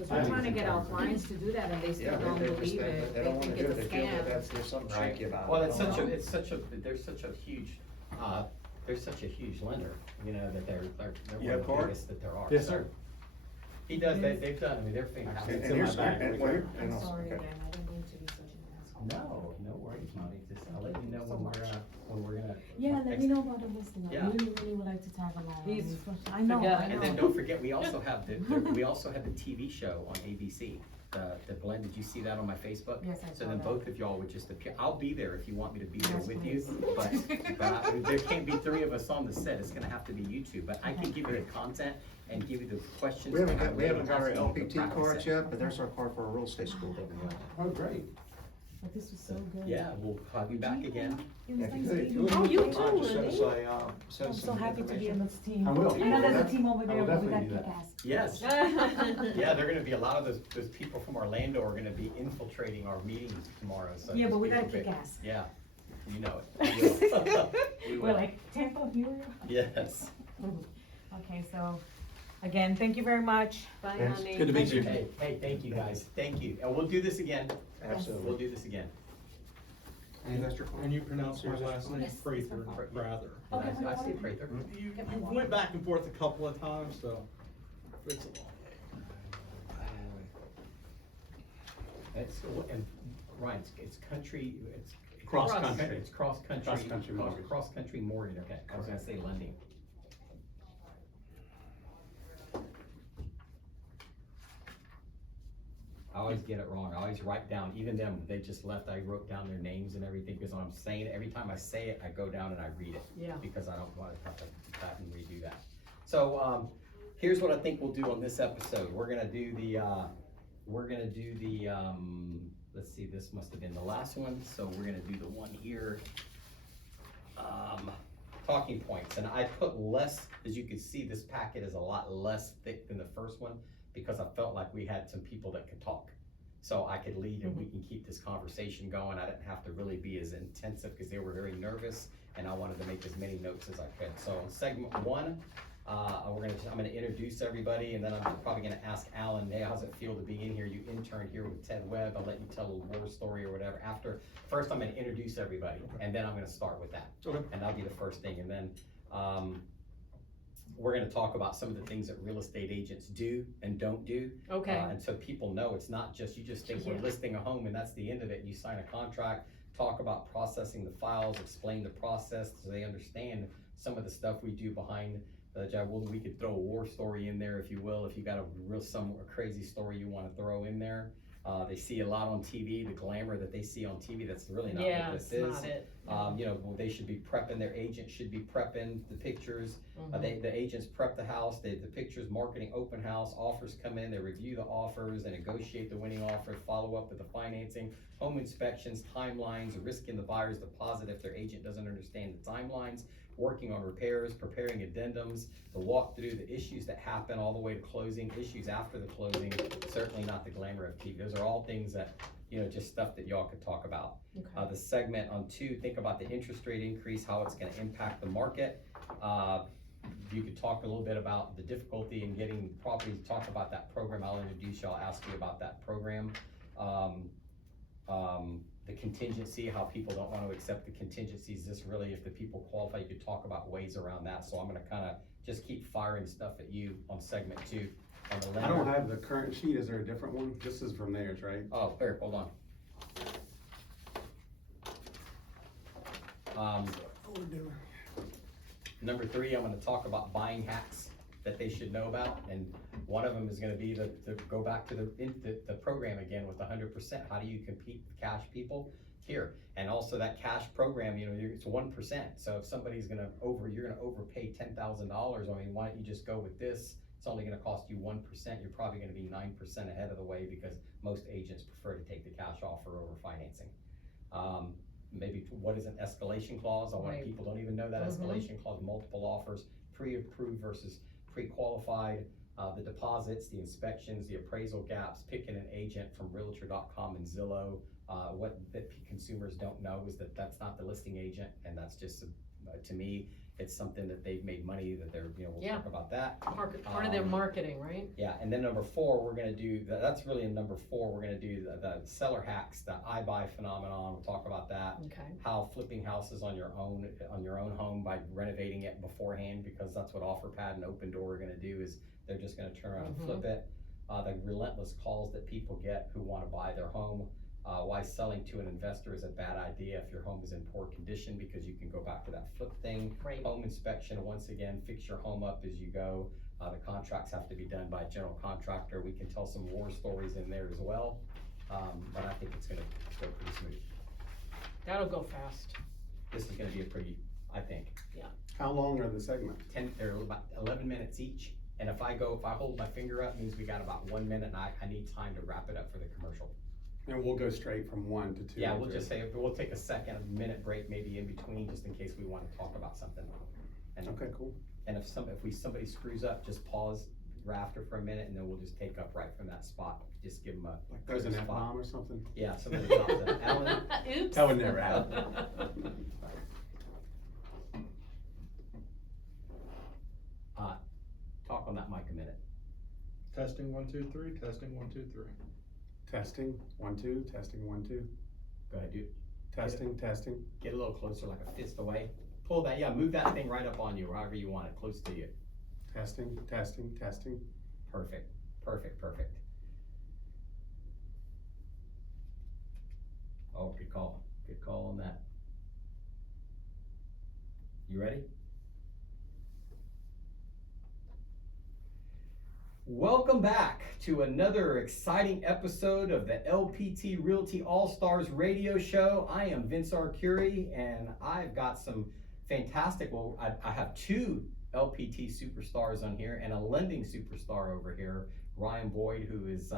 Cause we're trying to get our clients to do that and they still don't believe it, They don't wanna think do it, it's they a feel that scam. there's something Right. shaky about it. Well, They it's don't such a, know. it's such a, there's such a huge lender, you know, that they're You one have of the card? biggest that there are. Yes, So sir. He does, they've done, I mean, they're fantastic. And in my here's, bag. and wait, and I'm also, sorry okay. again, I didn't mean to be such an asshole. No worries, Monty, just, I'll let you know when we're gonna. Yeah, let me know about the listing. I Yeah. really would like to tag along. He's I know, forgot. I know. And then don't forget, we also have the TV show on ABC, the blend, did you see that on my Facebook? Yes, I So saw then that. both of y'all would just appear, I'll be there if you want me to be there Yes, with you, please. but there can't be three of us on the set, it's gonna have to be you two, but I can give you the content and give you the questions. We haven't that I got our really ask you to LPT practice cards it. yet, but there's our card for our real estate school that we have. Oh, great. But this was so good. Yeah, we'll have you back again. It was If you nice could, meeting if you. you mind, too, just send us Renee. send I'm us so some happy to be information. on this team. I will. I know there's Yeah. a team over I there, will but we got definitely do that. kick-ass. Yes, yeah, they're gonna be, a lot of those people from Orlando are gonna be infiltrating our meetings tomorrow, so. Yeah, just but we be gotta prepared. kick ass. Yeah, you know it. We will. We're like Tampa, here we are. Yes. Okay, so, again, thank you very much. Bye, Yes. honey. Good to meet you. Hey, thank you guys, thank you, and we'll do this again, we'll Absolutely. do this again. Any investor calls? And you pronounce my last name Yes. Prather, rather. Okay. I see Prather. You went back and forth a couple of times, so it's a long It's, and Ryan, it's country, it's. Cross country. It's cross country. Cross country mortgage. Cross country mortgage, okay, I was gonna say lending. I always get it wrong, I always write down, even them, they just left, I wrote down their names and everything, because when I'm saying it, every time I say it, I go down and I read it. Yeah. Because I don't wanna have to back and redo that. So, here's what I think we'll do on this episode, we're gonna do the, let's see, this must have been the last one, so we're gonna do the one here. Talking points, and I put less, as you can see, this packet is a lot less thick than the first one, because I felt like we had some people that could talk. So I could lead and we can keep this conversation going, I didn't have to really be as intensive, because they were very nervous, and I wanted to make as many notes as I could. So in segment one, I'm gonna introduce everybody, and then I'm probably gonna ask Alan, hey, how's it feel to be in here? You interned here with Ted Webb, I'll let you tell a war story or whatever. First I'm gonna introduce everybody, and then I'm gonna start with that. Okay. And that'll be the first thing, and then, we're gonna talk about some of the things that real estate agents do and don't do. Okay. And so people know, it's not just, you just think we're Yeah. listing a home and that's the end of it. You sign a contract, talk about processing the files, explain the process, so they understand some of the stuff we do behind the job. Well, we could throw a war story in there, if you will, if you got a crazy story you wanna throw in there. They see a lot on TV, the glamour that they see on TV, that's really not Yeah, what it's this is. not it. You know, well, they should be prepping, their agent should be prepping the pictures. Mhm. The agents prep the house, the pictures, marketing, open house, offers come in, they review the offers, they negotiate the winning offer, follow up with the financing, home inspections, timelines, risking the buyer's deposit if their agent doesn't understand the timelines, working on repairs, preparing addendums, the walkthrough, the issues that happen all the way to closing, issues after the closing, certainly not the glamour of TV. Those are all things that, you know, just stuff that y'all could talk about. Okay. The segment on 2, think about the interest rate increase, how it's gonna impact the market. You could talk a little bit about the difficulty in getting properties, talk about that program, I'll introduce you, I'll ask you about that program. The contingency, how people don't wanna accept the contingencies, this really, if the people qualify, you could talk about ways around that, so I'm gonna kinda just keep firing stuff at you on segment 2. On the I don't lender. have the current sheet, is there a different one? This is from theirs, right? Oh, here, hold on. Number 3, I'm gonna talk about buying hacks that they should know about, and one of them is gonna be to go back to the program again with 100%. How do you compete with cash people here? And also that cash program, you know, it's 1%. So if somebody's you're gonna overpay $10,000, I mean, why don't you just go with this? It's only gonna cost you 1%. You're probably gonna be 9% ahead of the way, because most agents prefer to take the cash offer over financing. Maybe what is an escalation clause? Right. People don't even know that escalation clause, multiple offers, pre-approved versus pre-qualified, the deposits, the inspections, the appraisal gaps, picking an agent from Realtor.com and Zillow. What that consumers don't know is that that's not the listing agent, and that's just, to me, It's something that they've made money that they're, you know, we'll Yeah. talk about that. Part of their marketing, right? Yeah, and then number 4, we're gonna do, that's really in number 4, we're gonna do the seller hacks, the iBuy phenomenon, we'll talk about that. Okay. How flipping houses on your own home by renovating it beforehand, because that's what OfferPad and Open Door are gonna do, is they're just gonna turn around and flip it. The relentless calls that people get who wanna buy their home, why selling to an investor is a bad idea if your home is in poor condition, because you can go back to that flip thing. Right. Home inspection, once again, fix your home up as you go. The contracts have to be done by a general contractor. We can tell some war stories in there as well, but I think it's gonna go pretty smooth. That'll go fast. This is gonna be a pretty, I think, How long are the segments? they're about 11 minutes each. And if I hold my finger up, means we got about 1 minute, and I need time to wrap it up for the commercial. And we'll go straight from 1 to 2. Yeah, or we'll 3. just say, we'll take a minute break maybe in between, just in case we wanna talk about something. And, Okay, cool. and if somebody screws up, just pause after for a minute, and then we'll just take up right from that spot. Just give them a. Like there's an spot. F-bomb or something? Yeah, somebody drops it. Alan, Oops. That would never happen. talk on that mic a minute. Testing 1, 2, 3, testing 1, 2, 3. Testing, 1, 2, testing, 1, 2. Go ahead, dude. Testing, testing. Get a little closer, like a fist away. Pull that, yeah, move that thing right up on you, wherever you want it, close to you. Testing, testing, testing. Perfect, perfect, perfect. Oh, good call on that. You ready? Welcome back to another exciting episode of the LPT Realty All-Stars radio show. I am Vince Arcuri, and I've got some fantastic, I have 2 LPT superstars on here and a lending superstar over here, Ryan Boyd, who is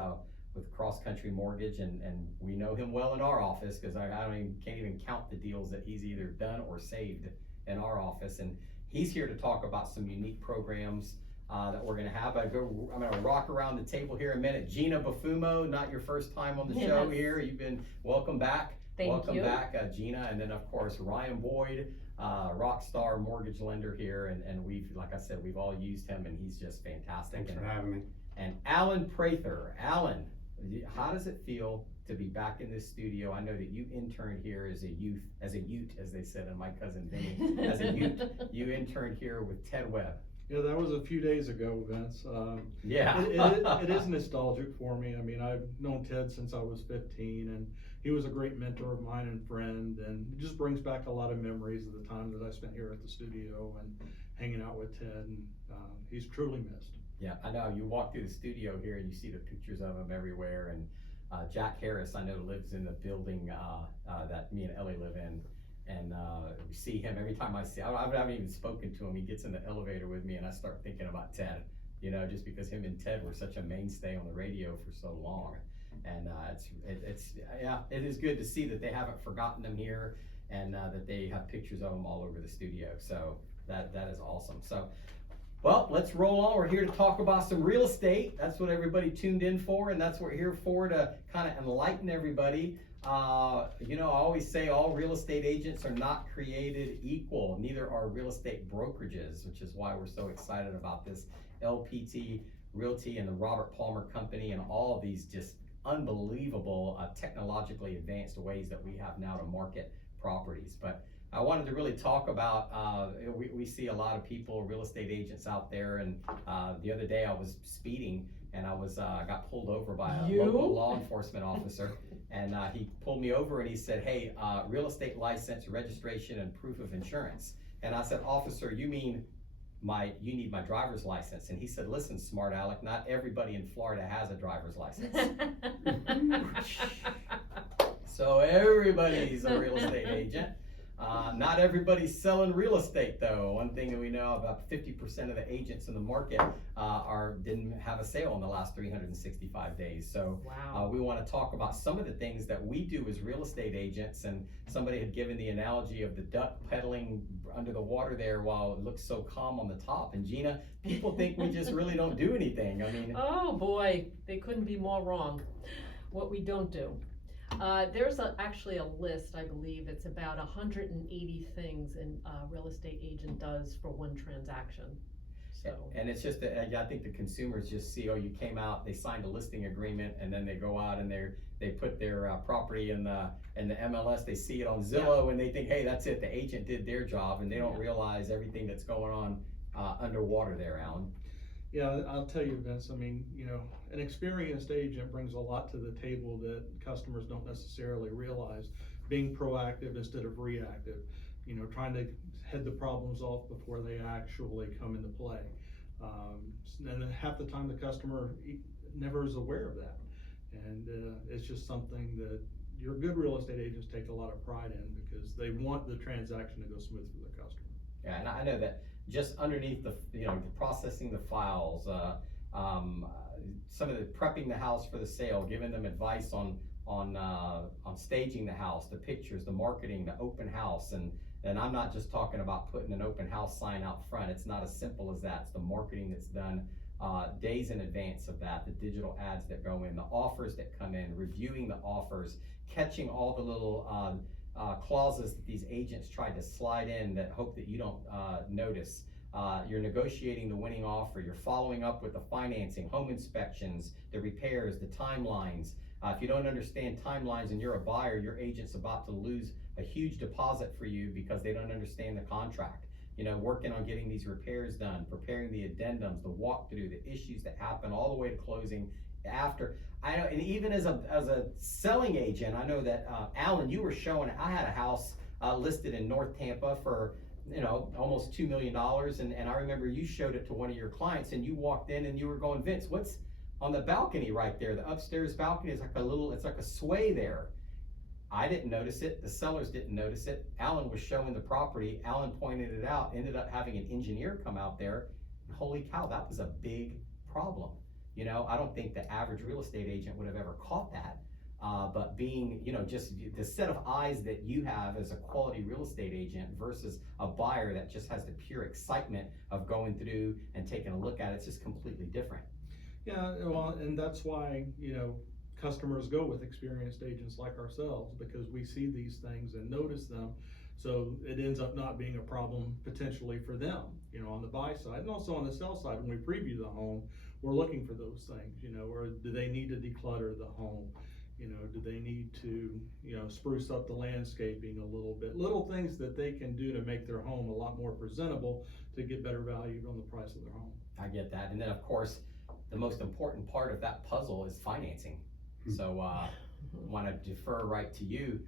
with Cross Country Mortgage, and we know him well in our office, because can't even count the deals that he's either done or saved in our office. And he's here to talk about some unique programs that we're gonna have. I'm gonna rock around the table here a minute. Gina Bufumo, not your first time on the show here. You've been, welcome back. Thank you. Welcome back, Gina. And then of course, Ryan Boyd, rock star mortgage lender here. And we've, like I said, we've all used him, and he's just fantastic. Thanks for having me. And Alan Prather. Alan, how does it feel to be back in this studio? I know that you interned here as a ute, as they said in My Cousin Vinny. As a ute, you interned here with Ted Webb. Yeah, that was a few days ago, Vince. Yeah. It is nostalgic for me. I mean, I've known Ted since I was 15, and he was a great mentor of mine and friend, and it just brings back a lot of memories of the time that I spent here at the studio and hanging out with Ted, and he's truly missed. Yeah, I know. You walk through the studio here and you see the pictures of him everywhere. And Jack Harris, I know, lives in the building that me and Ellie live in. And we see him every time I haven't even spoken to him. He gets in the elevator with me, and I start thinking about Ted, you know, just because him and Ted were such a mainstay on the radio for so long. And it is good to see that they haven't forgotten him here, and that they have pictures of him all over the studio. So that is awesome. So, well, let's roll on. We're here to talk about some real estate. That's what everybody tuned in for, and that's what we're here for, to kind of enlighten everybody. You know, I always say all real estate agents are not created equal. Neither are real estate brokerages, which is why we're so excited about this LPT Realty and the Robert Palmer Company, and all of these just unbelievable technologically advanced ways that we have now to market properties. But I wanted to really talk about, we see a lot of people, real estate agents out there, and the other day I was speeding, and I got pulled over by a local law enforcement officer, and he pulled me over and he said, "Hey, real estate license, registration, and proof of insurance." And I said, "Officer, you mean you need my driver's license?" And he said, "Listen, smart aleck, not everybody in Florida has a driver's license." So everybody's a real estate agent. Not everybody's selling real estate, though. One thing that we know, about 50% of the agents in the market didn't have a sale in the last 365 days. So Wow. we want to talk about some of the things that we do as real estate agents. And somebody had given the analogy of the duck pedaling under the water there while it looks so calm on the top. And Gina, people think we just really don't do anything. I mean, Oh boy, they couldn't be more wrong. What we don't do. There's actually a list, I believe, it's about 180 things a real estate agent does for one transaction, so. And it's just, I think the consumers just see, oh, you came out, they signed a listing agreement, and then they go out and they put their property in the MLS, they see it on Zillow, and they think, hey, that's it, the agent did their job, and they don't realize everything that's going on underwater there, Alan. Yeah, I'll tell you, Vince, I mean, you know, an experienced agent brings a lot to the table that customers don't necessarily realize. Being proactive instead of reactive, you know, trying to head the problems off before they actually come into play. And then half the time the customer never is aware of that. And it's just something that your good real estate agents take a lot of pride in because they want the transaction to go smooth for the customer. Yeah, and I know that just underneath the, you know, processing the files, some of the prepping the house for the sale, giving them advice on staging the house, the pictures, the marketing, the open house, and I'm not just talking about putting an open house sign out front. It's not as simple as that. It's the marketing that's done days in advance of that, the digital ads that go in, the offers that come in, reviewing the offers, catching all the little clauses that these agents tried to slide in that hope that you don't notice. You're negotiating the winning offer, you're following up with the financing, home inspections, the repairs, the timelines. If you don't understand timelines and you're a buyer, your agent's about to lose a huge deposit for you because they don't understand the contract. You know, working on getting these repairs done, preparing the addendums, the walkthrough, the issues that happen all the way to closing after. I know, and even as a selling agent, I know that Alan, you were showing, I had a house listed in North Tampa for, you know, almost $2 million, and I remember you showed it to one of your clients, and you walked in and you were going, Vince, what's on the balcony right there? The upstairs balcony is like it's like a sway there. I didn't notice it, the sellers didn't notice it. Alan was showing the property, Alan pointed it out, ended up having an engineer come out there, and holy cow, that was a big problem. You know, I don't think the average real estate agent would have ever caught that. But being, you know, just the set of eyes that you have as a quality real estate agent versus a buyer that just has the pure excitement of going through and taking a look at it, it's just completely different. Yeah, well, and that's why, you know, customers go with experienced agents like ourselves because we see these things and notice them. So it ends up not being a problem potentially for them, you know, on the buy side and also on the sell side. When we preview the home, we're looking for those things, you know, or do they need to declutter the home? You know, do they need to, you know, spruce up the landscaping a little bit? Little things that they can do to make their home a lot more presentable to get better value on the price of their home. I get that. And then of course, the most important part of that puzzle is financing. So want to defer right to you,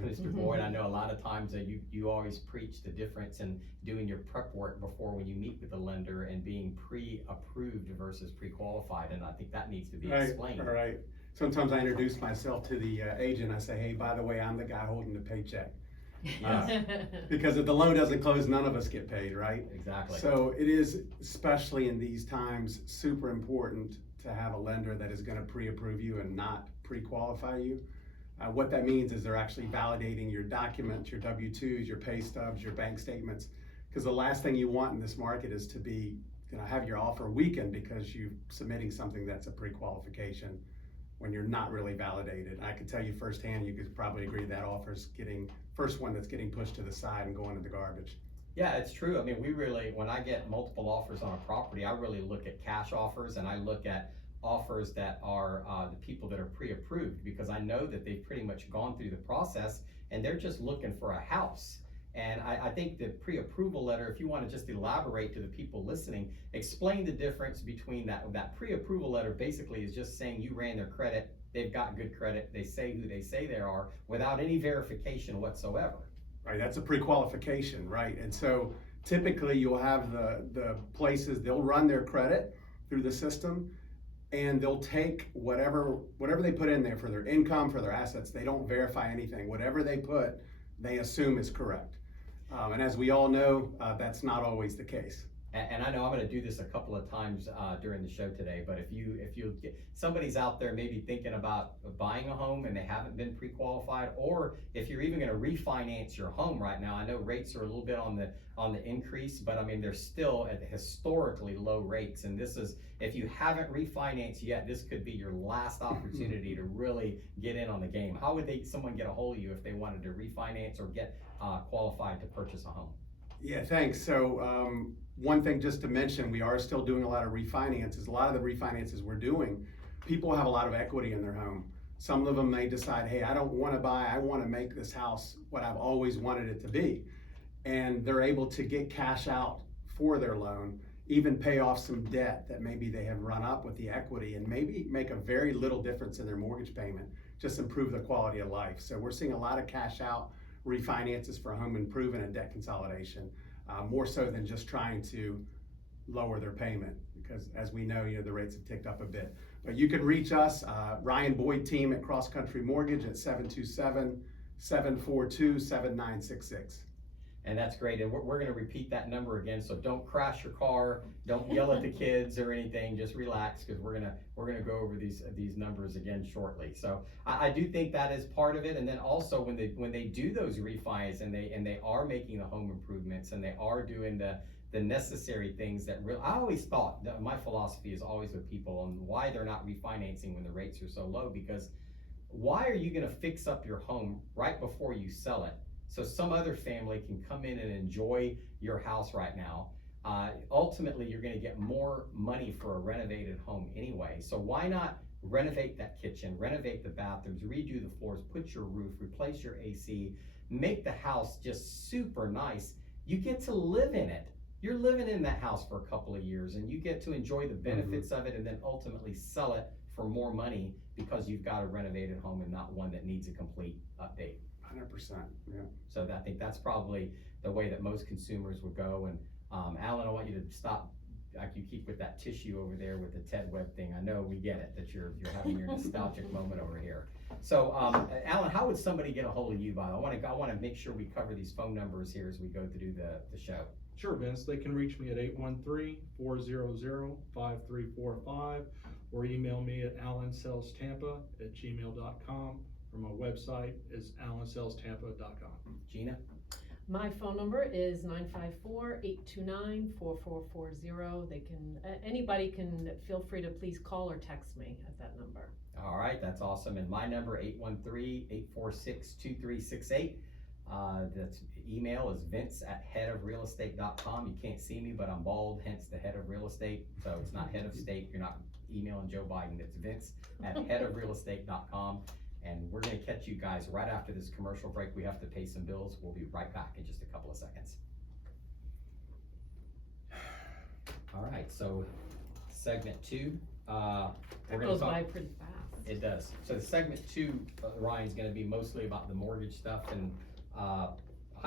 Mr. Boyd. I know a lot of times you always preach the difference in doing your prep work before when you meet with the lender and being pre-approved versus pre-qualified, and I think that needs to be explained. All right. Sometimes I introduce myself to the agent. I say, hey, by the way, I'm the guy holding the paycheck. Because if the loan doesn't close, none of us get paid, right? Exactly. So it is, especially in these times, super important to have a lender that is going to pre-approve you and not pre-qualify you. What that means is they're actually validating your documents, your W-2s, your pay stubs, your bank statements. Because the last thing you want in this market is to be, you know, have your offer weakened because you're submitting something that's a pre-qualification when you're not really validated. I can tell you firsthand, you could probably agree that offer's getting, first one that's getting pushed to the side and going to the garbage. Yeah, it's true. I mean, when I get multiple offers on a property, I really look at cash offers and I look at offers that are the people that are pre-approved, because I know that they've pretty much gone through the process and they're just looking for a house. And I think the pre-approval letter, if you want to just elaborate to the people listening, explain the difference between that pre-approval letter basically is just saying you ran their credit, they've got good credit, they say who they say they are without any verification whatsoever. Right, that's a pre-qualification, right? And so typically you'll have the places, they'll run their credit through the system and they'll take whatever they put in there for their income, for their assets. They don't verify anything. Whatever they put, they assume is correct. And as we all know, that's not always the case. and I know I'm gonna do this a couple of times, during the show today, but if you get, somebody's out there maybe thinking about buying a home and they haven't been pre-qualified, or if you're even gonna refinance your home right now, I know rates are a little bit on the increase, but I mean, they're still at historically low rates, and this is, if you haven't refinanced yet, this could be your last opportunity to really get in on the game. How would someone get a hold of you if they wanted to refinance or get qualified to purchase a home? Yeah, thanks. So one thing just to mention, we are still doing a lot of refinances. A lot of the refinances we're doing, people have a lot of equity in their home. Some of them may decide, hey, I don't want to buy, I want to make this house what I've always wanted it to be. And they're able to get cash out for their loan, even pay off some debt that maybe they have run up with the equity, and maybe make a very little difference in their mortgage payment, just improve the quality of life. So we're seeing a lot of cash out refinances for home improvement and debt consolidation, more so than just trying to lower their payment, because as we know, the rates have ticked up a bit. But you can reach us, Ryan Boyd team at Cross Country Mortgage at 727-742-7966. And that's great, and we're gonna repeat that number again, so don't crash your car, don't yell at the kids or anything, just relax, because we're gonna go over these numbers again shortly. So I do think that is part of it, and then also when they do those refis and they are making the home improvements and they are doing the necessary things that I always thought, that my philosophy is always with people on why they're not refinancing when the rates are so low, because why are you gonna fix up your home right before you sell it so some other family can come in and enjoy your house right now? Ultimately, you're gonna get more money for a renovated home anyway. So why not renovate that kitchen, renovate the bathrooms, redo the floors, put your roof, replace your AC, make the house just super nice. You get to live in it. You're living in that house for a couple of years, and you get to enjoy the benefits of it, and then ultimately sell it for more money because you've got a renovated home and not one that needs a complete update. 100%, yeah. So I think that's probably the way that most consumers would go. And Alan, I want you to stop, like you keep with that tissue over there with the Ted Webb thing. I know we get it, that you're having your nostalgic moment over here. So Alan, how would somebody get a hold of you, by? I want to make sure we cover these phone numbers here as we go through the show. Sure, Vince, they can reach me at 813-400-5345 or email me at allensalestampa@gmail.com, or my website is allensalestampa.com. Gina? My phone number is 954-829-4440. Anybody can feel free to please call or text me at that number. All right, that's awesome. And my number, 813-846-2368. That's email is vince@headofrealestate.com. You can't see me, but I'm bald, hence the head of real estate. So it's not head of state. You're not emailing Joe Biden. It's vince@headofrealestate.com. And we're gonna catch you guys right after this commercial break. We have to pay some bills. We'll be right back in just a couple of seconds. All right, so segment 2. That goes by pretty fast. It does. So segment 2, Ryan's gonna be mostly about the mortgage stuff and how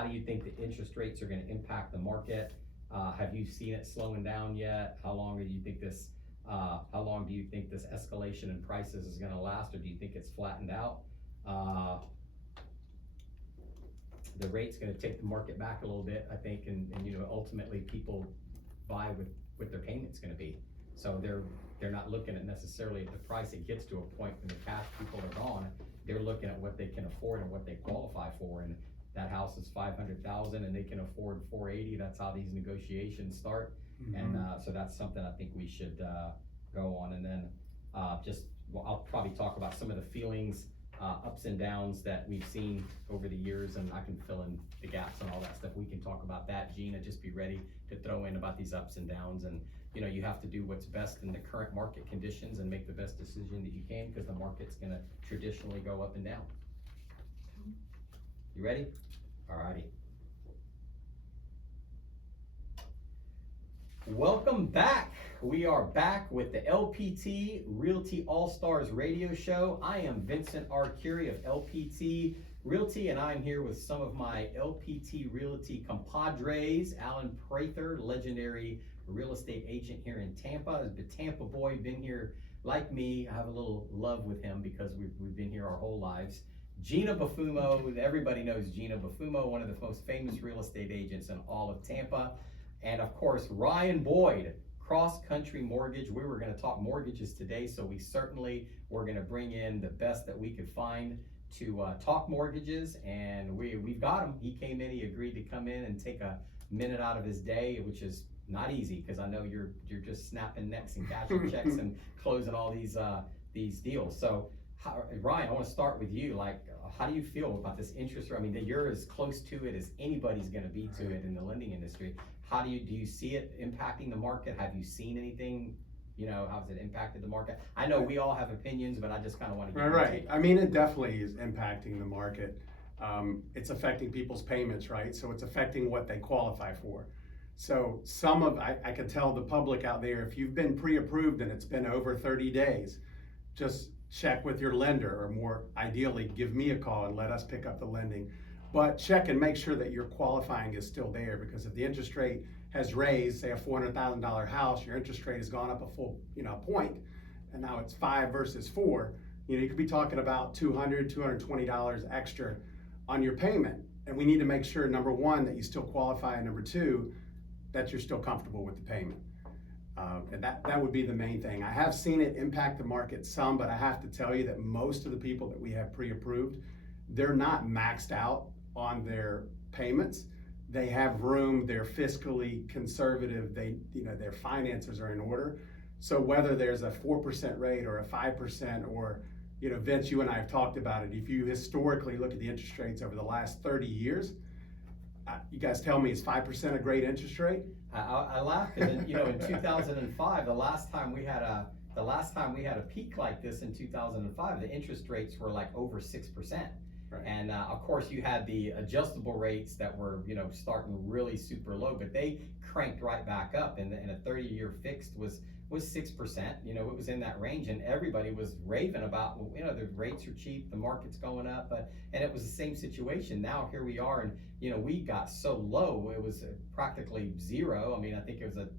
do you think the interest rates are gonna impact the market? Have you seen it slowing down yet? How long do you think this escalation in prices is gonna last, or do you think it's flattened out? The rate's gonna take the market back a little bit, I think, and ultimately people buy with what their payment's gonna be. So they're not looking at necessarily at the price. It gets to a point when the cash people are gone, they're looking at what they can afford and what they qualify for, and that house is $500,000 and they can afford $480. That's how these negotiations start. And so that's something I think we should go on. And then I'll probably talk about some of the feelings, ups and downs that we've seen over the years, and I can fill in the gaps and all that stuff. We can talk about that. Gina, just be ready to throw in about these ups and downs. And you have to do what's best in the current market conditions and make the best decision that you can, because the market's gonna traditionally go up and down. You ready? Alrighty. Welcome back. We are back with the LPT Realty All-Stars radio show. I am Vincent R. Curie of LPT Realty, and I'm here with some of my LPT Realty compadres. Alan Prather, legendary real estate agent here in Tampa. Is the Tampa boy, been here like me. I have a little love with him because we've been here our whole lives. Gina Buffummo, everybody knows Gina Buffummo, one of the most famous real estate agents in all of Tampa. And of course, Ryan Boyd, Cross Country Mortgage. We were gonna talk mortgages today, so we certainly were gonna bring in the best that we could find to talk mortgages, and we've got him. He came in, he agreed to come in and take a minute out of his day, which is not easy, because I know you're just snapping necks and cashing checks and closing all these deals. So Ryan, I want to start with you. Like, how do you feel about this interest rate? I mean, you're as close to it as anybody's going to be to it in the lending industry. How do you see it impacting the market? Have you seen anything? You know, how has it impacted the market? I know we all have opinions, but I just kind of want to get Right. I mean, it definitely is impacting the market. It's affecting people's payments, right? So it's affecting what they qualify for. So I could tell the public out there, if you've been pre-approved and it's been over 30 days, just check with your lender, or more ideally, give me a call and let us pick up the lending. But check and make sure that your qualifying is still there, because if the interest rate has raised, say a $400,000 house, your interest rate has gone up a full, point, and now it's 5 versus 4, you could be talking about $200, $220 extra on your payment. And we need to make sure, number one, that you still qualify, and number two, that you're still comfortable with the payment. And that would be the main thing. I have seen it impact the market some, but I have to tell you that most of the people that we have pre-approved, they're not maxed out on their payments. They have room, they're fiscally conservative, their finances are in order. So whether there's a 4% rate or a 5%, or, Vince, you and I have talked about it. If you historically look at the interest rates over the last 30 years, you guys tell me, is 5% a great interest rate? I laugh because in 2005, the last time we had a peak like this in 2005, the interest rates were like over 6%. Right. And of course, you had the adjustable rates that were starting really super low, but they cranked right back up, and a 30-year fixed was 6%. It was in that range, and everybody was raving about, the rates are cheap, the market's going up, and it was the same situation. Now here we are, and we got so low, it was practically zero. I mean, I think it was as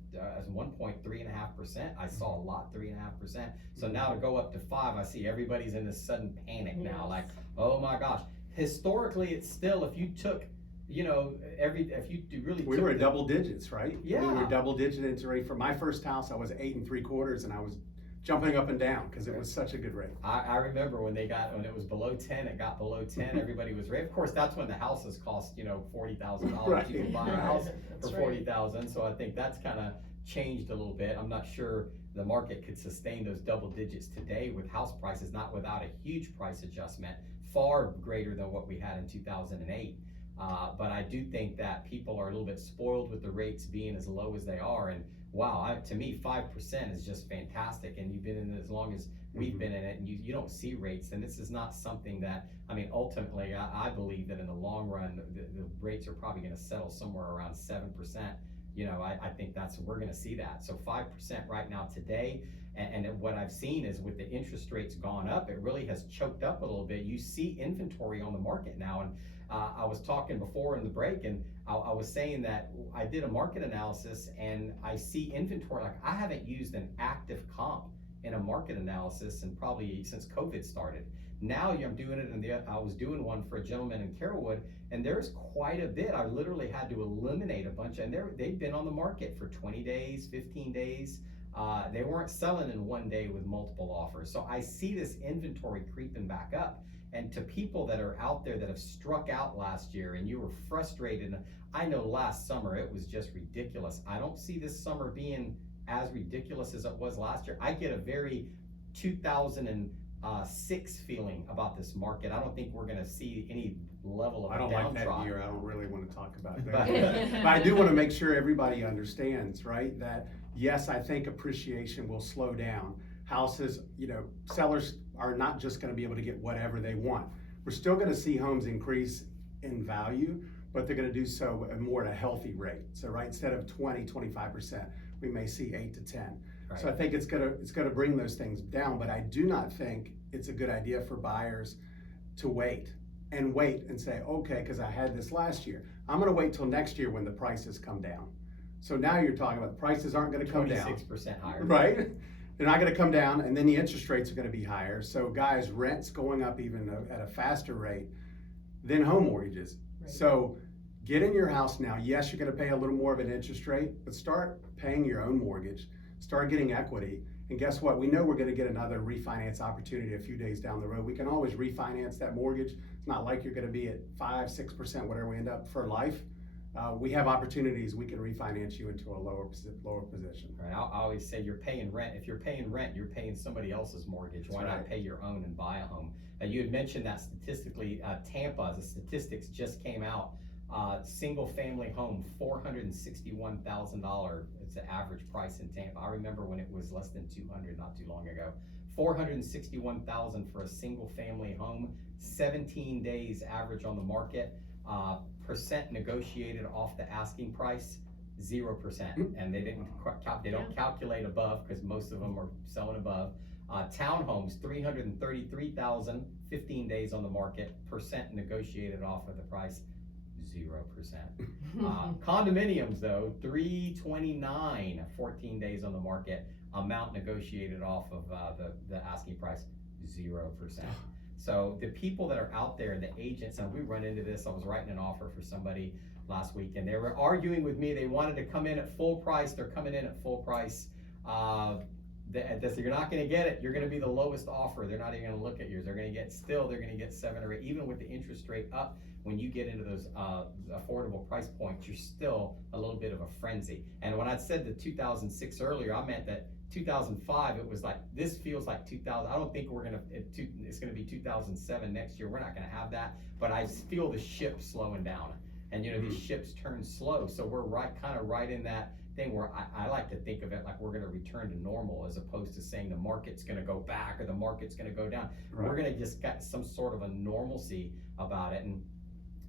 1.3.5%. I saw a lot, 3.5%. So now to go up to 5, I see everybody's in this sudden panic now, Yes. like, oh my gosh. Historically, it's still, if you took, we were at double digits, right? Yeah. We were double digit interest rate. For my first house, I was 8 3/4, and I was jumping up and down because it was such a good rate. I remember when it was below 10, it got below 10, everybody was raving. Of course, that's when the houses cost, $40,000. Right. You can buy a Right. house That's for right. $40,000. So I think that's kind of changed a little bit. I'm not sure the market could sustain those double digits today with house prices, not without a huge price adjustment, far greater than what we had in 2008. But I do think that people are a little bit spoiled with the rates being as low as they are. And wow, to me, 5% is just fantastic. And you've been in it as long as we've been in it, and you don't see rates. And this is not something that, ultimately, I believe that in the long run, the rates are probably going to settle somewhere around 7%. I think we're going to see that. So 5% right now today. And what I've seen is with the interest rates gone up, it really has choked up a little bit. You see inventory on the market now. And I was talking before in the break, and I was saying that I did a market analysis, and I see inventory. Like, I haven't used an active comp in a market analysis and probably since COVID started. Now I'm doing it, I was doing one for a gentleman in Carrollwood, and there's quite a bit. I literally had to eliminate a bunch, and they've been on the market for 20 days, 15 days. They weren't selling in one day with multiple offers. So I see this inventory creeping back up. And to people that are out there that have struck out last year and you were frustrated, I know last summer it was just ridiculous. I don't see this summer being as ridiculous as it was last year. I get a very 2006 feeling about this market. I don't think we're going to see any level of I don't like that downtrodden. year. I don't really want to talk about that. But- But I do want to make sure everybody understands, right, that yes, I think appreciation will slow down. Houses, sellers are not just going to be able to get whatever they want. We're still going to see homes increase in value, but they're going to do so more at a healthy rate. So right, instead of 20-25%, we may see 8 to 10. Right. So I think it's going to bring those things down, but I do not think it's a good idea for buyers to wait and say, okay, because I had this last year, I'm going to wait till next year when the prices come down. So now you're talking about the prices aren't going to come down. 26% higher. Right? They're not going to come down, and then the interest rates are going to be higher. So guys, rent's going up even at a faster rate than home mortgages. Right. So Get in your house now. Yes, you're gonna pay a little more of an interest rate, but start paying your own mortgage, start getting equity. And guess what? We know we're gonna get another refinance opportunity a few days down the road. We can always refinance that mortgage. It's not like you're gonna be at 5, 6%, whatever we end up for life. We have opportunities, we can refinance you into a lower position. Right, I always say you're paying rent. If you're paying rent, you're paying somebody else's mortgage. Why That's not right. pay your own and buy a home? You had mentioned that statistically, Tampa, the statistics just came out. Single family home, $461,000. It's the average price in Tampa. I remember when it was less than 200 not too long ago. 461,000 for a single family home, 17 days average on the market. Percent negotiated off the asking price, 0%, and they didn't they don't calculate above because most of them are selling above. Townhomes, 333,000, 15 days on the market, percent negotiated off of the price, 0%. Condominiums though, 329, 14 days on the market, amount negotiated off of the asking price, 0%. So the people that are out there, the agents, and we run into this, I was writing an offer for somebody last week and they were arguing with me, they wanted to come in at full price, they're coming in at full price. They said, you're not gonna get it, you're gonna be the lowest offer, they're not even gonna look at yours, they're gonna get 7 or 8, even with the interest rate up, when you get into those affordable price points, you're still a little bit of a frenzy. And when I said the 2006 earlier, I meant that 2005, it was like, this feels like 2000. I don't think it's gonna be 2007 next year. We're not gonna have that, but I feel the ship slowing down. And these ships turn slow. So we're kind of right in that thing where I like to think of it like we're gonna return to normal as opposed to saying the market's gonna go back or the market's gonna go down. Right. We're gonna just get some sort of a normalcy about it. And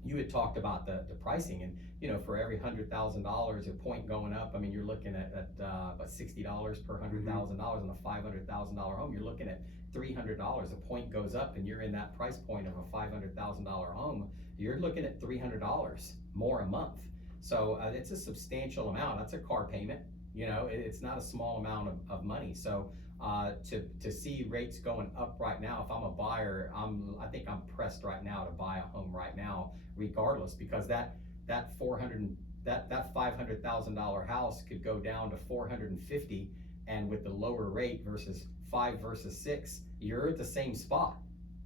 you had talked about the pricing and, for every $100,000, a point going up, I mean, you're looking at about $60 per $100,000 on a $500,000 home, you're looking at $300. A point goes up and you're in that price point of a $500,000 home, you're looking at $300 more a month. So it's a substantial amount. That's a car payment, it's not a small amount of money. So to see rates going up right now, if I'm a buyer, I think I'm pressed right now to buy a home right now, regardless, because that $500,000 house could go down to 450, and with the lower rate versus 5 versus 6, you're at the same spot.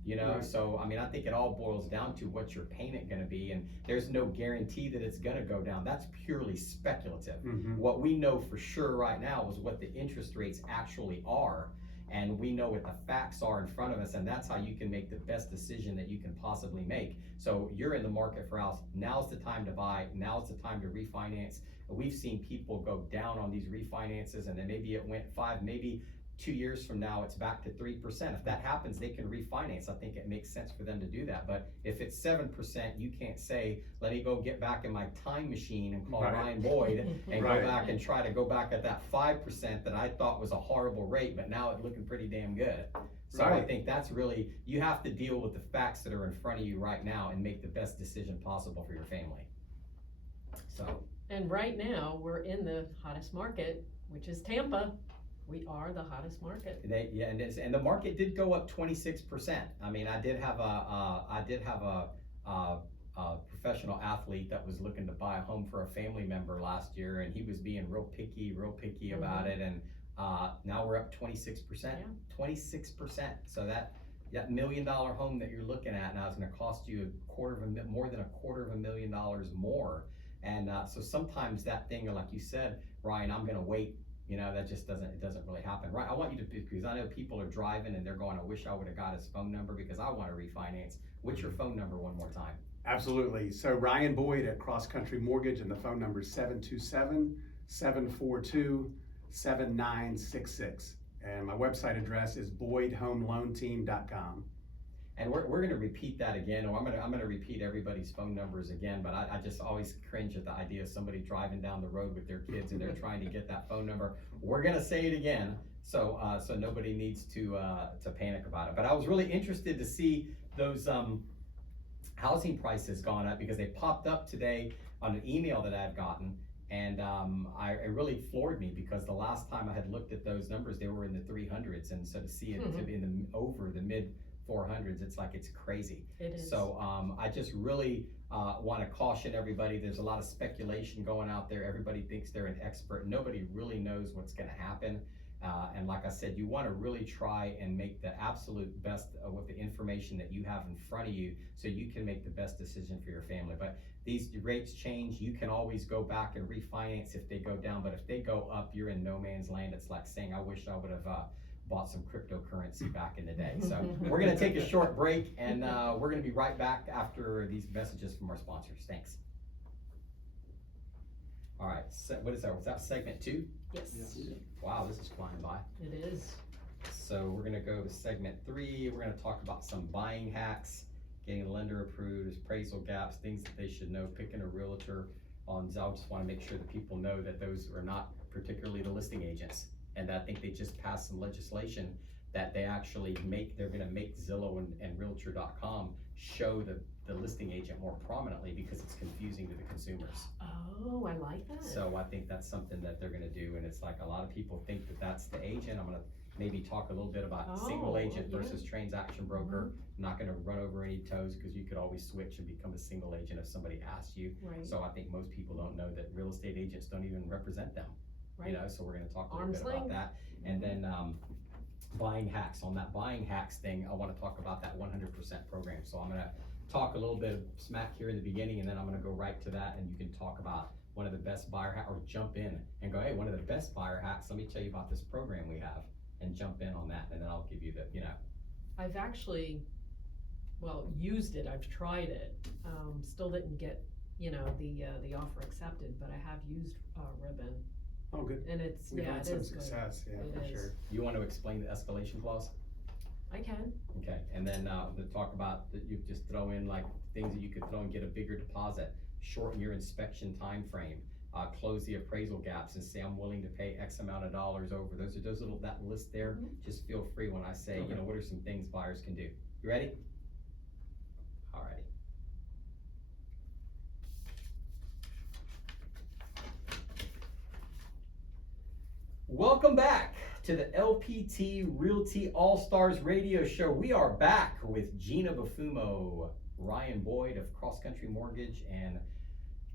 Right. So I mean, I think it all boils down to what's your payment gonna be, and there's no guarantee that it's gonna go down. That's purely speculative. What we know for sure right now is what the interest rates actually are, and we know what the facts are in front of us, and that's how you can make the best decision that you can possibly make. So you're in the market for a house, now's the time to buy, now's the time to refinance. We've seen people go down on these refinances, and then maybe it went 5, maybe 2 years from now, it's back to 3%. If that happens, they can refinance. I think it makes sense for them to do that. But if it's 7%, you can't say, let me go get back in my time machine and call Right. Ryan Boyd and Right. go back and try to go back at that 5% that I thought was a horrible rate, but now it's looking pretty damn good. So I Right. think that's really, you have to deal with the facts that are in front of you right now and make the best decision possible for your family. So. And right now, we're in the hottest market, which is Tampa. We are the hottest market. And the market did go up 26%. I mean, I did have a professional athlete that was looking to buy a home for a family member last year, and he was being real picky about it. And now we're up 26%. Yeah. 26%. So that $1 million home that you're looking at now is going to cost you more than $250,000 more. And so sometimes that thing, like you said, Ryan, I'm going to wait. That just doesn't really happen. Right, I want you to, because I know people are driving and they're going, I wish I would have got his phone number because I want to refinance. What's your phone number one more time? Absolutely. So Ryan Boyd at Cross Country Mortgage, and the phone number is 727-742-7966. And my website address is boydhomeloanteam.com. And we're gonna repeat that again, or I'm gonna repeat everybody's phone numbers again, but I just always cringe at the idea of somebody driving down the road with their kids and they're trying to get that phone number. We're gonna say it again, so nobody needs to panic about it. But I was really interested to see those housing prices gone up because they popped up today on an email that I've gotten, and it really floored me because the last time I had looked at those numbers, they were in the 300s, and so to see it to be over the mid 400s, it's like it's crazy. It is. So I just really want to caution everybody. There's a lot of speculation going out there. Everybody thinks they're an expert. Nobody really knows what's going to happen. And like I said, you want to really try and make the absolute best with the information that you have in front of you, so you can make the best decision for your family. But these rates change. You can always go back and refinance if they go down. But if they go up, you're in no man's land. It's like saying, I wish I would have bought some cryptocurrency back in the day. So we're going to take a short break, and we're going to be right back after these messages from our sponsors. Thanks. All right, so what is that? Was that segment 2? Yes, Wow, this is flying by. it is. So we're gonna go to segment 3. We're gonna talk about some buying hacks, getting lender approved, appraisal gaps, things that they should know, picking a realtor on Zillow. Just wanna make sure that people know that those are not particularly the listing agents. And I think they just passed some legislation that they actually they're gonna make Zillow and Realtor.com show the listing agent more prominently, because it's confusing to the consumers. Oh, I like that. So I think that's something that they're gonna do, and it's like a lot of people think that that's the agent. I'm gonna maybe talk a little bit about single Oh, agent yeah. versus transaction broker. I'm not gonna run over any toes, because you could always switch and become a single agent if somebody asks you. Right, So I think most people don't know that real estate agents don't even represent them, you right. know, so we're gonna talk a little Arm's bit about length. that. And then buying hacks. On that buying hacks thing, I wanna talk about that 100% program. So I'm gonna talk a little bit of smack here in the beginning, and then I'm gonna go right to that, and you can talk about one of the best buyer hacks, or jump in and go, hey, one of the best buyer hacks, let me tell you about this program we have, and jump in on that, and then I'll give you the, I've actually, used it, I've tried it, still didn't get, the offer accepted, but I have used, Ribbon, Oh, good. and it's, We've yeah, had it some is good. success, yeah, It for is. sure. you wanna explain the escalation clause? I can, Okay, and then to talk about that, you just throw in like things that you could throw and get a bigger deposit, shorten your inspection time frame, close the appraisal gaps, and say I'm willing to pay X amount of dollars over. Those little, that list there, just feel free when I say, Okay. what are some things buyers can do. You ready? Alrighty. Welcome back to the LPT Realty All-Stars radio show. We are back with Gina Bufumo, Ryan Boyd of Cross Country Mortgage, and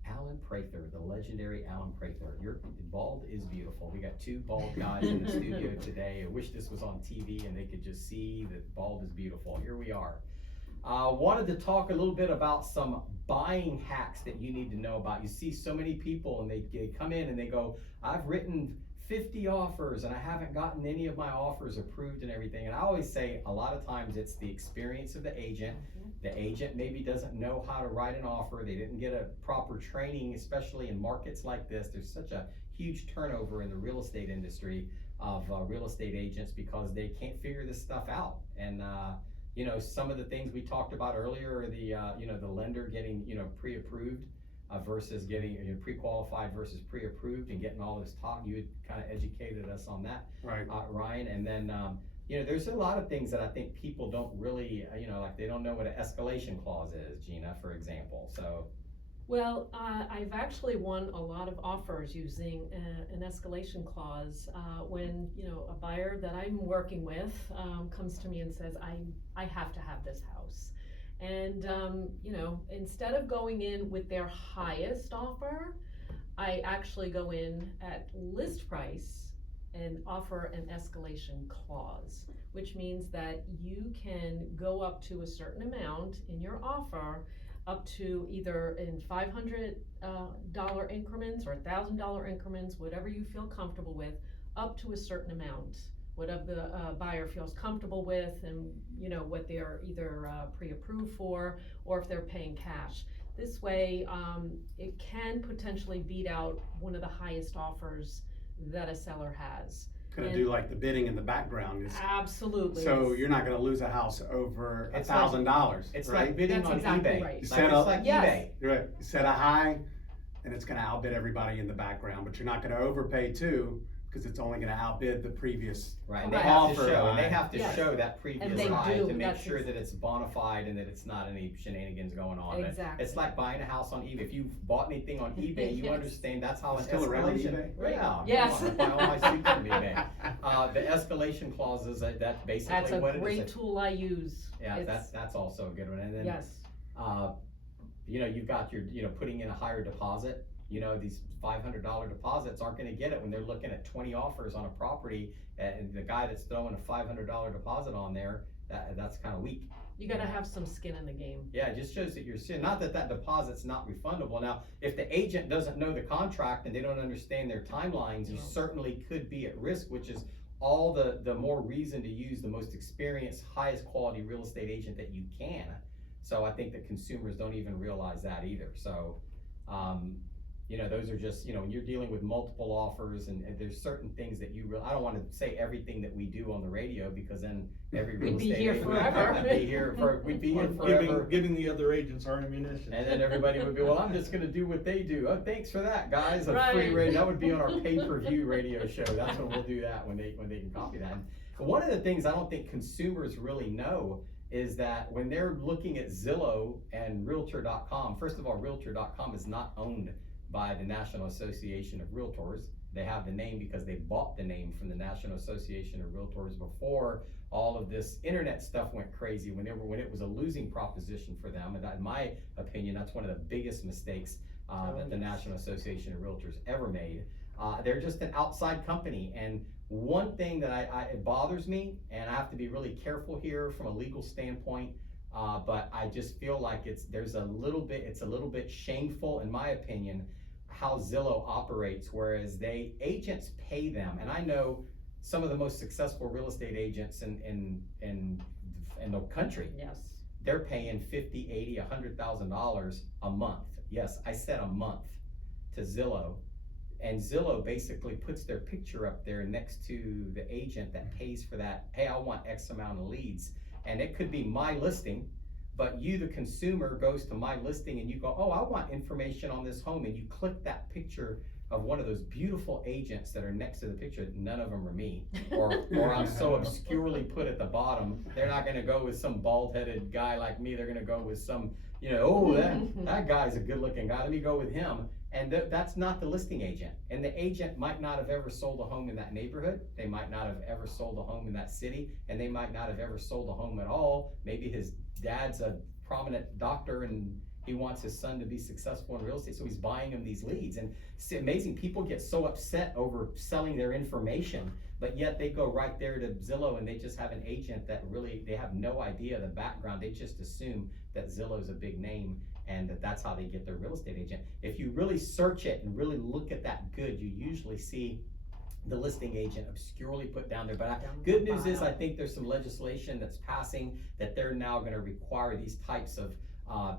Alan Prather, the legendary Alan Prather. Your bald is beautiful. We got 2 bald guys in the studio today. I wish this was on TV and they could just see that bald is beautiful. Here we are. Wanted to talk a little bit about some buying hacks that you need to know about. You see so many people, and they come in and they go, I've written 50 offers and I haven't gotten any of my offers approved and everything. And I always say, a lot of times it's the experience of the agent. The agent maybe doesn't know how to write an offer. They didn't get a proper training, especially in markets like this. There's such a huge turnover in the real estate industry of real estate agents, because they can't figure this stuff out. And some of the things we talked about earlier are the lender getting pre-approved versus getting pre-qualified versus pre-approved, and getting all this talk. You had kind of educated us on that, Right. Ryan. And then there's a lot of things that I think people don't really like they don't know what an escalation clause is, Gina, for example. So well, I've actually won a lot of offers using an escalation clause, when, a buyer that I'm working with, comes to me and says, I have to have this house. And, instead of going in with their highest offer, I actually go in at list price and offer an escalation clause, which means that you can go up to a certain amount in your offer, up to either in $500 increments or $1,000 increments, whatever you feel comfortable with, up to a certain amount, whatever the buyer feels comfortable with, and what they're either pre-approved for, or if they're paying cash. This way, it can potentially beat out one of the highest offers that a seller has. Gonna do like the bidding in the background. Absolutely. So you're not gonna lose a house over It's $1,000, it's right? like bidding That's on exactly eBay. right. It's Set up- like Yes. eBay. Right. Set a high, and it's gonna outbid everybody in the background, but you're not gonna overpay too, cause it's only gonna outbid the previous. Right, and they Correct. have to Offer show, and they line. have to Yes. show that previous they high do, to make that's sure ex- that it's bona fide and that it's not any shenanigans going on. But Exactly. it's like buying a house on eBay. If you've bought anything on eBay, you Yes. understand that's how an Still around escalation. eBay? Yeah. Yes. I buy all my suits from eBay. The escalation clauses, that's That's basically a what it great is. tool I use. Yeah, It's- that's also a good one. And then, Yes, you know, you've got your, you know, putting in a higher deposit. You know, these $500 deposits aren't gonna get it when they're looking at 20 offers on a property, and the guy that's throwing a $500 deposit on there, that's kinda weak. you gotta have some skin in the game. Yeah, it just shows that you're serious. Not that that deposit's not refundable. Now, if the agent doesn't know the contract and they don't understand their timelines, you No. certainly could be at risk, which is all the more reason to use the most experienced, highest quality real estate agent that you can. So I think that consumers don't even realize that either. So, you know, those are just, you know, when you're dealing with multiple offers and there's certain things that you I don't wanna say everything that we do on the radio, because then every real We'd be estate here agent forever. we'd be here Giving, forever. giving the other agents our ammunition. And then everybody would be, well, I'm just gonna do what they do. Oh, thanks for that, guys. A free Right. radio, that would be on our pay-per-view radio show. That's when we'll do that, when they can copy that. And one of the things I don't think consumers really know is that when they're looking at Zillow and Realtor.com, first of all, Realtor.com is not owned by the National Association of Realtors. They have the name because they bought the name from the National Association of Realtors before all of this internet stuff went crazy, when it was a losing proposition for them. And in my opinion, that's one of the biggest mistakes that the yes. National Association of Realtors ever made. They're just an outside company. And one thing that it bothers me, and I have to be really careful here from a legal standpoint, but I just feel like it's a little bit shameful, in my opinion, how Zillow operates, whereas agents pay them. And I know some of the most successful real estate agents in the country, Yes. they're paying $50, $80, $100,000 a month. Yes, I said a month, to Zillow. And Zillow basically puts their picture up there next to the agent that pays for that. Hey, I want X amount of leads. And it could be my listing, but you, the consumer, goes to my listing and you go, oh, I want information on this home. And you click that picture of one of those beautiful agents that are next to the picture. None of them are me. Or I'm so obscurely put at the bottom. They're not gonna go with some bald-headed guy like me. They're gonna go with some, you know, oh, that guy's a good-looking guy. Let me go with him. And that's not the listing agent. And the agent might not have ever sold a home in that neighborhood. They might not have ever sold a home in that city. And they might not have ever sold a home at all. Maybe his dad's a prominent doctor and he wants his son to be successful in real estate, so he's buying him these leads. And it's amazing, people get so upset over selling their information, but yet they go right there to Zillow and they just have an agent that really, they have no idea the background. They just assume that Zillow's a big name and that's how they get their real estate agent. If you really search it and really look at that good, you usually see the listing agent obscurely put down there. But good news is, I think there's some legislation that's passing that they're now gonna require these types of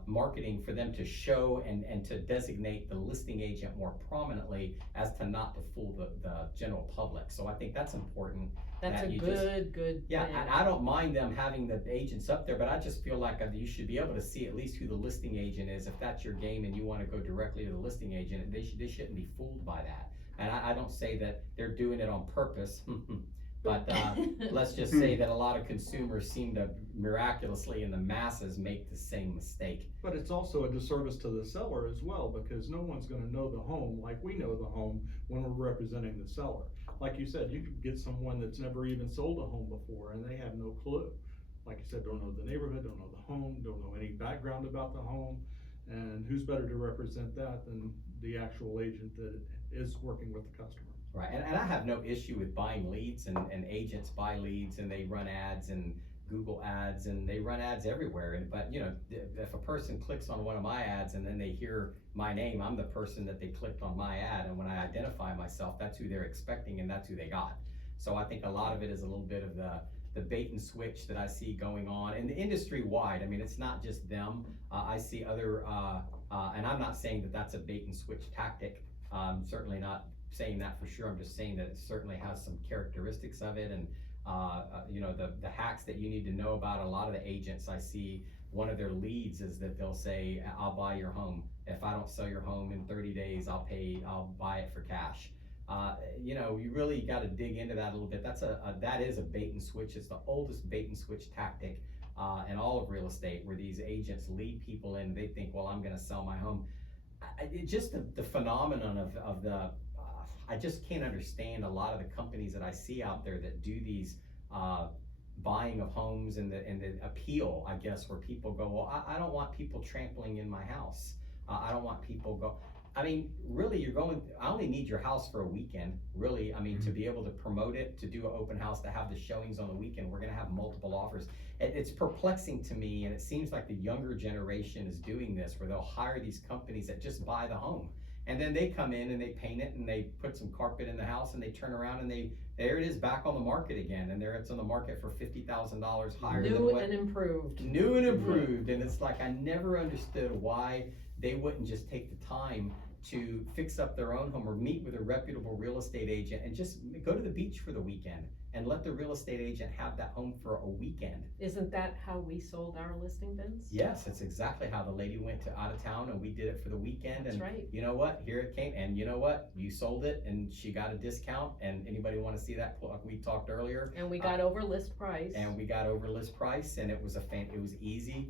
marketing for them to show and to designate the listing agent more prominently, as to not to fool the general public. So I think that's important. That's that a you good Yeah, thing. and I don't mind them having the agents up there, but I just feel like you should be able to see at least who the listing agent is. If that's your game and you wanna go directly to the listing agent, they shouldn't be fooled by that. And I don't say that they're doing it on purpose, but let's just say that a lot of consumers seem to miraculously, in the masses, make the same mistake. But it's also a disservice to the seller as well, because no one's gonna know the home like we know the home when we're representing the seller. Like you said, you could get someone that's never even sold a home before and they have no clue. Like you said, don't know the neighborhood, don't know the home, don't know any background about the home. And who's better to represent that than the actual agent that is working with the customer? Right, and I have no issue with buying leads, and agents buy leads and they run ads and Google ads and they run ads everywhere. But you know, if a person clicks on one of my ads and then they hear my name, I'm the person that they clicked on my ad, and when I identify myself, that's who they're expecting and that's who they got. So I think a lot of it is a little bit of the bait and switch that I see going on, and the industry wide. I mean, it's not just them. I see other, and I'm not saying that that's a bait and switch tactic. Certainly not saying that for sure. I'm just saying that it certainly has some characteristics of it, and you know, the hacks that you need to know about. A lot of the agents I see, one of their leads is that they'll say, I'll buy your home. If I don't sell your home in 30 days, I'll buy it for cash. You know, you really gotta dig into that a little bit. That is a bait and switch. It's the oldest bait and switch tactic in all of real estate, where these agents lead people in. They think, well, I'm gonna sell my home. Just the phenomenon of the, I just can't understand a lot of the companies that I see out there that do these buying of homes and the appeal, I guess, where people go, well, I don't want people trampling in my house. I don't want people I mean, really, I only need your house for a weekend, really. I mean, to be able to promote it, to do an open house, to have the showings on the weekend, we're gonna have multiple offers. It's perplexing to me, and it seems like the younger generation is doing this, where they'll hire these companies that just buy the home. And then they come in and they paint it and they put some carpet in the house and they turn around and there it is, back on the market again. And it's on the market for $50,000 higher than New what. and improved. New and improved. And it's like, I never understood why they wouldn't just take the time to fix up their own home or meet with a reputable real estate agent and just go to the beach for the weekend and let the real estate agent have that home for a weekend. Isn't that how we sold our listing, Vince? Yes, it's exactly how the lady went to out of town and we did it for the weekend. That's And right. you know what? Here it came. And you know what? You sold it and she got a discount. And anybody want to see that? Like we talked earlier. And we got over list price. And we got over list price, and it was it was easy.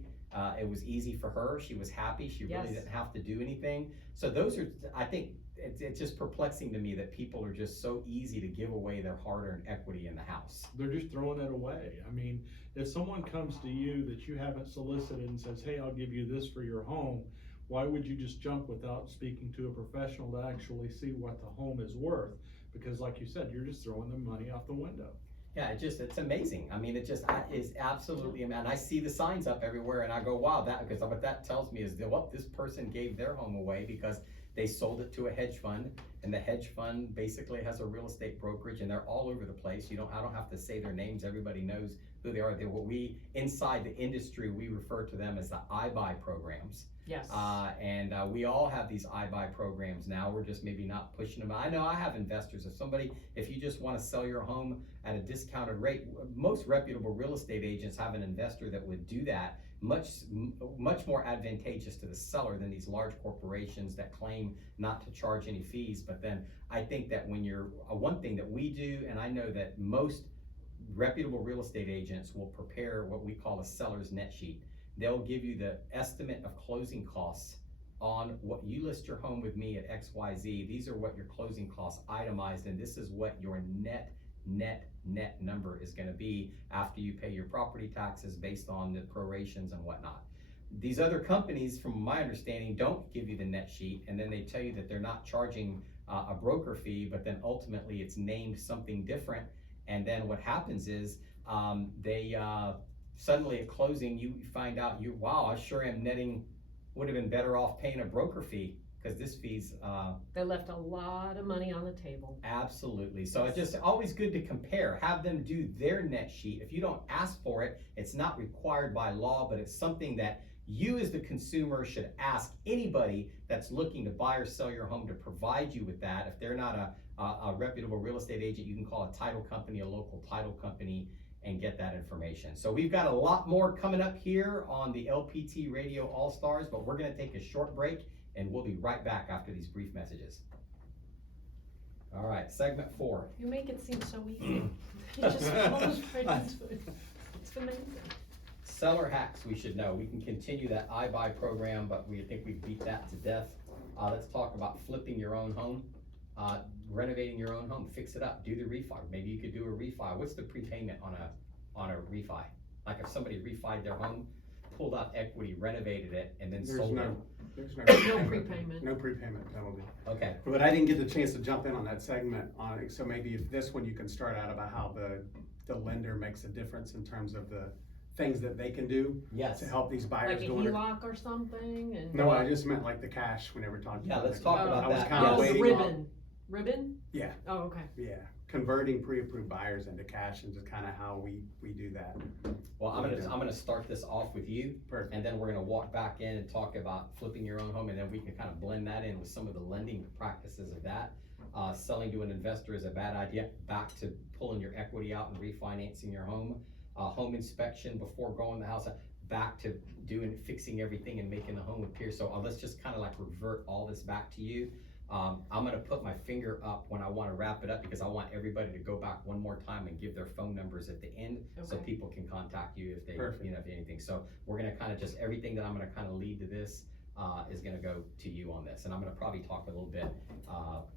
It was easy for her. She was happy. She really Yes. didn't have to do anything. So those are, I think, it's just perplexing to me that people are just so easy to give away their hard-earned equity in the house. They're just throwing it away. I mean, if someone comes to you that you haven't solicited and says, hey, I'll give you this for your home, why would you just jump without speaking to a professional to actually see what the home is worth? Because like you said, you're just throwing the money out the window. Yeah, it's amazing. I mean, it just is absolutely, and I see the signs up everywhere and I go, wow, because what that tells me is that, well, this person gave their home away because they sold it to a hedge fund, and the hedge fund basically has a real estate brokerage, and they're all over the place. I don't have to say their names. Everybody knows who they are. Inside the industry, we refer to them as the iBuy programs. Yes. And we all have these iBuy programs now. We're just maybe not pushing them. I know I have investors. If you just want to sell your home at a discounted rate, most reputable real estate agents have an investor that would do that, much more advantageous to the seller than these large corporations that claim not to charge any fees. But then I think that when one thing that we do, and I know that most reputable real estate agents will prepare what we call a seller's net sheet. They'll give you the estimate of closing costs on what you list your home with me at XYZ. These are what your closing costs itemized, and this is what your net number is gonna be after you pay your property taxes based on the prorations and whatnot. These other companies, from my understanding, don't give you the net sheet, and then they tell you that they're not charging a broker fee, but then ultimately it's named something different. And then what happens is suddenly at closing, you find out, wow, I sure am would have been better off paying a broker fee, because this fee's They left a lot of money on the table. absolutely. So it's just always good to compare, have them do their net sheet. If you don't ask for it, it's not required by law, but it's something that you as the consumer should ask anybody that's looking to buy or sell your home to provide you with that. If they're not a reputable real estate agent, you can call a title company, a local title company, and get that information. So we've got a lot more coming up here on the LPT Radio All-Stars, but we're gonna take a short break and we'll be right back after these brief messages. All right, segment 4. You make it seem so easy. You just flows right into it. It's amazing. Seller hacks we should know. We can continue that iBuy program, but we think we've beat that to death. Let's talk about flipping your own home, renovating your own home, fix it up, do the refi. Maybe you could do a refi. What's the prepayment on a refi? Like if somebody refied their home, pulled out equity, renovated it, and then sold it. There's No prepayment. No prepayment penalty. Okay. But I didn't get the chance to jump in on that segment on it, so maybe if this one you can start out about how the lender makes a difference in terms of the things that they can do Yes. to help these buyers Like a doing it. HELOC or something and. No, I just meant like the cash we never talked Yeah, about. let's talk about I was that. kind of Oh, the waiting ribbon. Ribbon? Yeah, Oh, okay. yeah, converting pre-approved buyers into cash and just kind of how we do that. Well, I'm gonna start this off with you. Perfect. And then we're gonna walk back in and talk about flipping your own home, and then we can kind of blend that in with some of the lending practices of that. Selling to an investor is a bad idea. Back to pulling your equity out and refinancing your home. Home inspection before going to the house. Back to fixing everything and making the home appear. So let's just kind of like revert all this back to you. I'm gonna put my finger up when I wanna wrap it up, because I want everybody to go back one more time and give their phone numbers at the end, so Okay. people can contact you if they, Perfect. you know, if anything. So we're gonna kinda just, everything that I'm gonna kinda lead to this, is gonna go to you on this. And I'm gonna probably talk a little bit,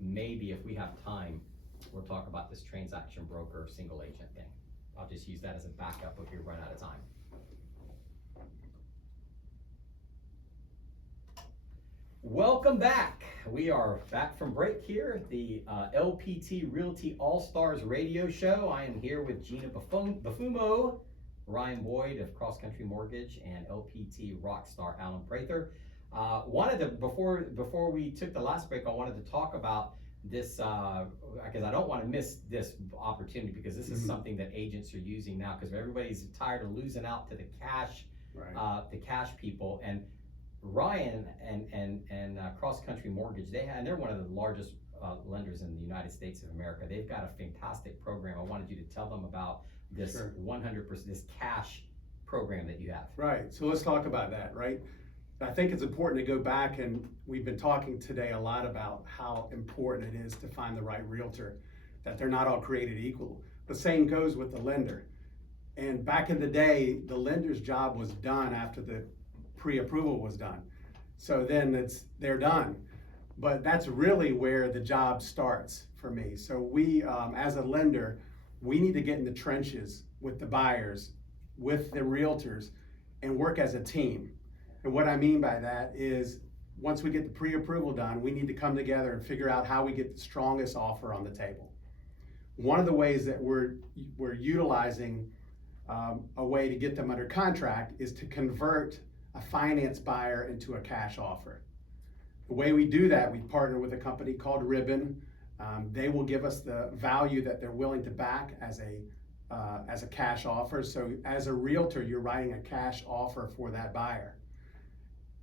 maybe if we have time, we'll talk about this transaction broker, single agent thing. I'll just use that as a backup if we run out of time. Welcome back. We are back from break here, the LPT Realty All-Stars radio show. I am here with Gina Bufumo, Ryan Boyd of Cross Country Mortgage, and LPT Rockstar Alan Prather. Before we took the last break, I wanted to talk about this, because I don't want to miss this opportunity, because this is something that agents are using now, because everybody's tired of losing out to the cash, Right. the cash people. And Ryan and Cross Country Mortgage, they're one of the largest lenders in the United States of America. They've got a fantastic program. I wanted you to tell them about this Sure. 100%, this cash program that you have. Right, so let's talk about that, right? I think it's important to go back, and we've been talking today a lot about how important it is to find the right realtor, that they're not all created equal. The same goes with the lender. And back in the day, the lender's job was done after the pre-approval was done. So then they're done. But that's really where the job starts for me. So we, as a lender, we need to get in the trenches with the buyers, with the realtors, and work as a team. And what I mean by that is, once we get the pre-approval done, we need to come together and figure out how we get the strongest offer on the table. One of the ways that we're utilizing a way to get them under contract is to convert a finance buyer into a cash offer. The way we do that, we partner with a company called Ribbon. They will give us the value that they're willing to back as a cash offer. So as a realtor, you're writing a cash offer for that buyer.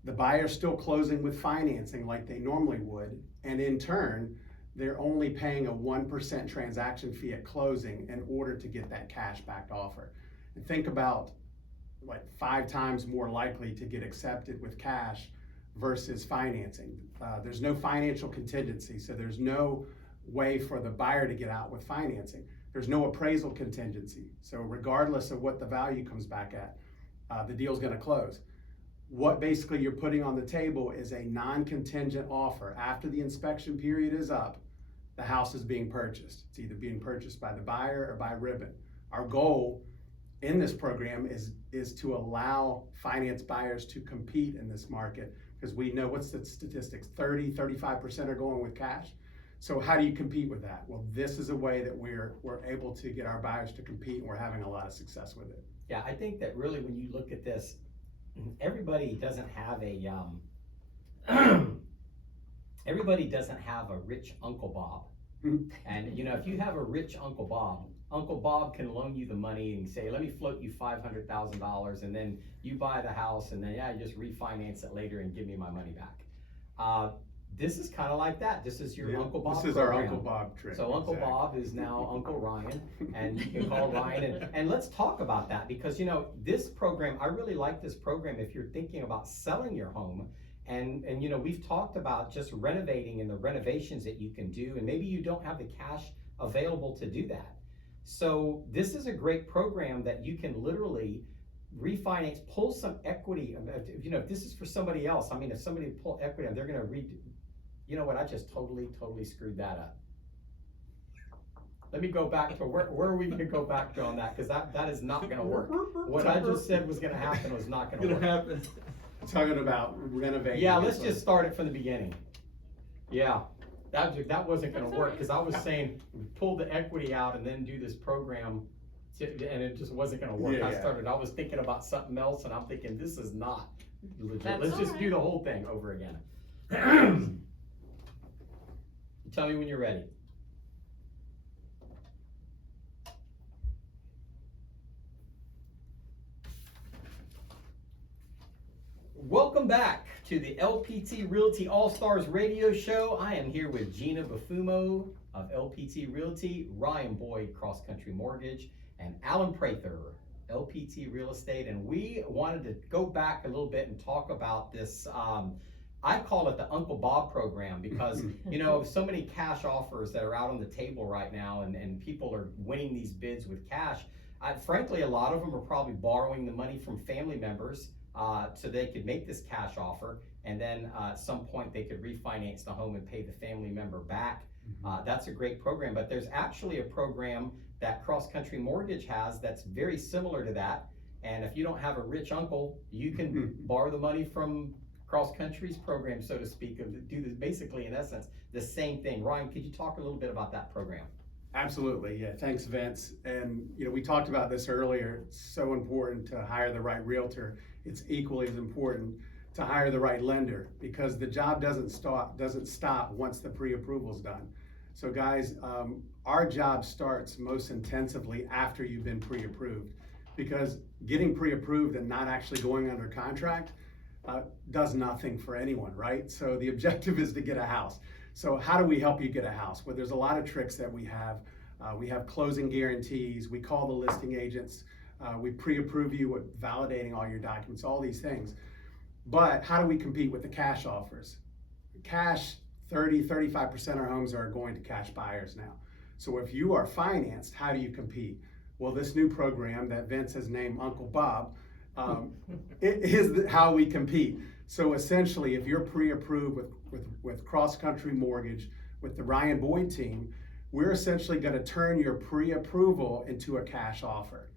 The buyer's still closing with financing like they normally would, and in turn, they're only paying a 1% transaction fee at closing in order to get that cash backed offer. And think about like 5 times more likely to get accepted with cash versus financing. There's no financial contingency, so there's no way for the buyer to get out with financing. There's no appraisal contingency, so regardless of what the value comes back at, the deal's gonna close. What basically you're putting on the table is a non-contingent offer. After the inspection period is up, the house is being purchased. It's either being purchased by the buyer or by Ribbon. Our goal in this program is to allow finance buyers to compete in this market, because we know, what's the statistics, 35% are going with cash. So how do you compete with that? Well, this is a way that we're able to get our buyers to compete, and we're having a lot of success with it. Yeah, I think that really when you look at this, everybody doesn't have a everybody doesn't have a rich Uncle Bob. And you know, if you have a rich Uncle Bob can loan you the money and say, let me float you $500,000, and then you buy the house, and then you just refinance it later and give me my money back. This is kind of like that. This is your Uncle Bob. This is program. our Uncle Bob trick. So Uncle exactly. Bob is now Uncle Ryan, and you can call Ryan, and let's talk about that, because you know, this program, I really like this program if you're thinking about selling your home. And you know, we've talked about just renovating and the renovations that you can do, and maybe you don't have the cash available to do that. So this is a great program that you can literally refinance, pull some equity. You know, if this is for somebody else, I mean, if somebody pull equity, they're gonna you know what, I just totally screwed that up. Let me go back to, where are we gonna go back to on that? Because that is not gonna work. What I just said was gonna happen was not gonna work. happen. Talking about renovating. Yeah, let's just start it from the beginning. Yeah, that wasn't gonna That's work, all because I was saying, pull the equity out and then do this program, and it just wasn't gonna work. Yeah. I was thinking about something else, and I'm thinking, this is not legit. That's Let's just all do right. the whole thing over again. Tell me when you're ready. Welcome back to the LPT Realty All-Stars radio show. I am here with Gina Bufumo of LPT Realty, Ryan Boyd, Cross Country Mortgage, and Alan Prather, LPT Real Estate. And we wanted to go back a little bit and talk about this. I call it the Uncle Bob program because, you know, so many cash offers that are out on the table right now and people are winning these bids with cash. Frankly, a lot of them are probably borrowing the money from family members so they could make this cash offer, and then at some point they could refinance the home and pay the family member back. That's a great program, but there's actually a program that Cross Country Mortgage has that's very similar to that. And if you don't have a rich uncle, you can borrow the money from Cross Country's program, so to speak, of do this basically in essence the same thing. Ryan, could you talk a little bit about that program? Absolutely, yeah, thanks Vince. And you know, we talked about this earlier, it's so important to hire the right realtor. It's equally as important to hire the right lender, because the job doesn't stop once the pre-approval's done. So guys, our job starts most intensively after you've been pre-approved, because getting pre-approved and not actually going under contract does nothing for anyone, right? So the objective is to get a house. So how do we help you get a house? Well, there's a lot of tricks that we have. We have closing guarantees. We call the listing agents. We pre-approve you with validating all your documents, all these things. But how do we compete with the cash offers? Cash, 35% of our homes are going to cash buyers now. So if you are financed, how do you compete? Well, this new program that Vince has named Uncle Bob, it is how we compete. So essentially, if you're pre-approved with Cross Country Mortgage, with the Ryan Boyd team, we're essentially going to turn your pre-approval into a cash offer.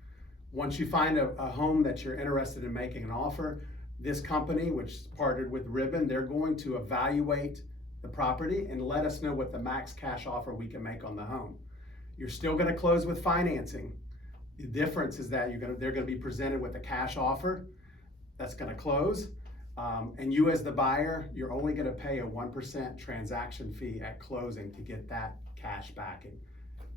Once you find a home that you're interested in making an offer, this company, which is partnered with Ribbon, they're going to evaluate the property and let us know what the max cash offer we can make on the home. You're still going to close with financing. The difference is that they're going to be presented with a cash offer that's going to close, and you as the buyer, you're only going to pay a 1% transaction fee at closing to get that cash backing,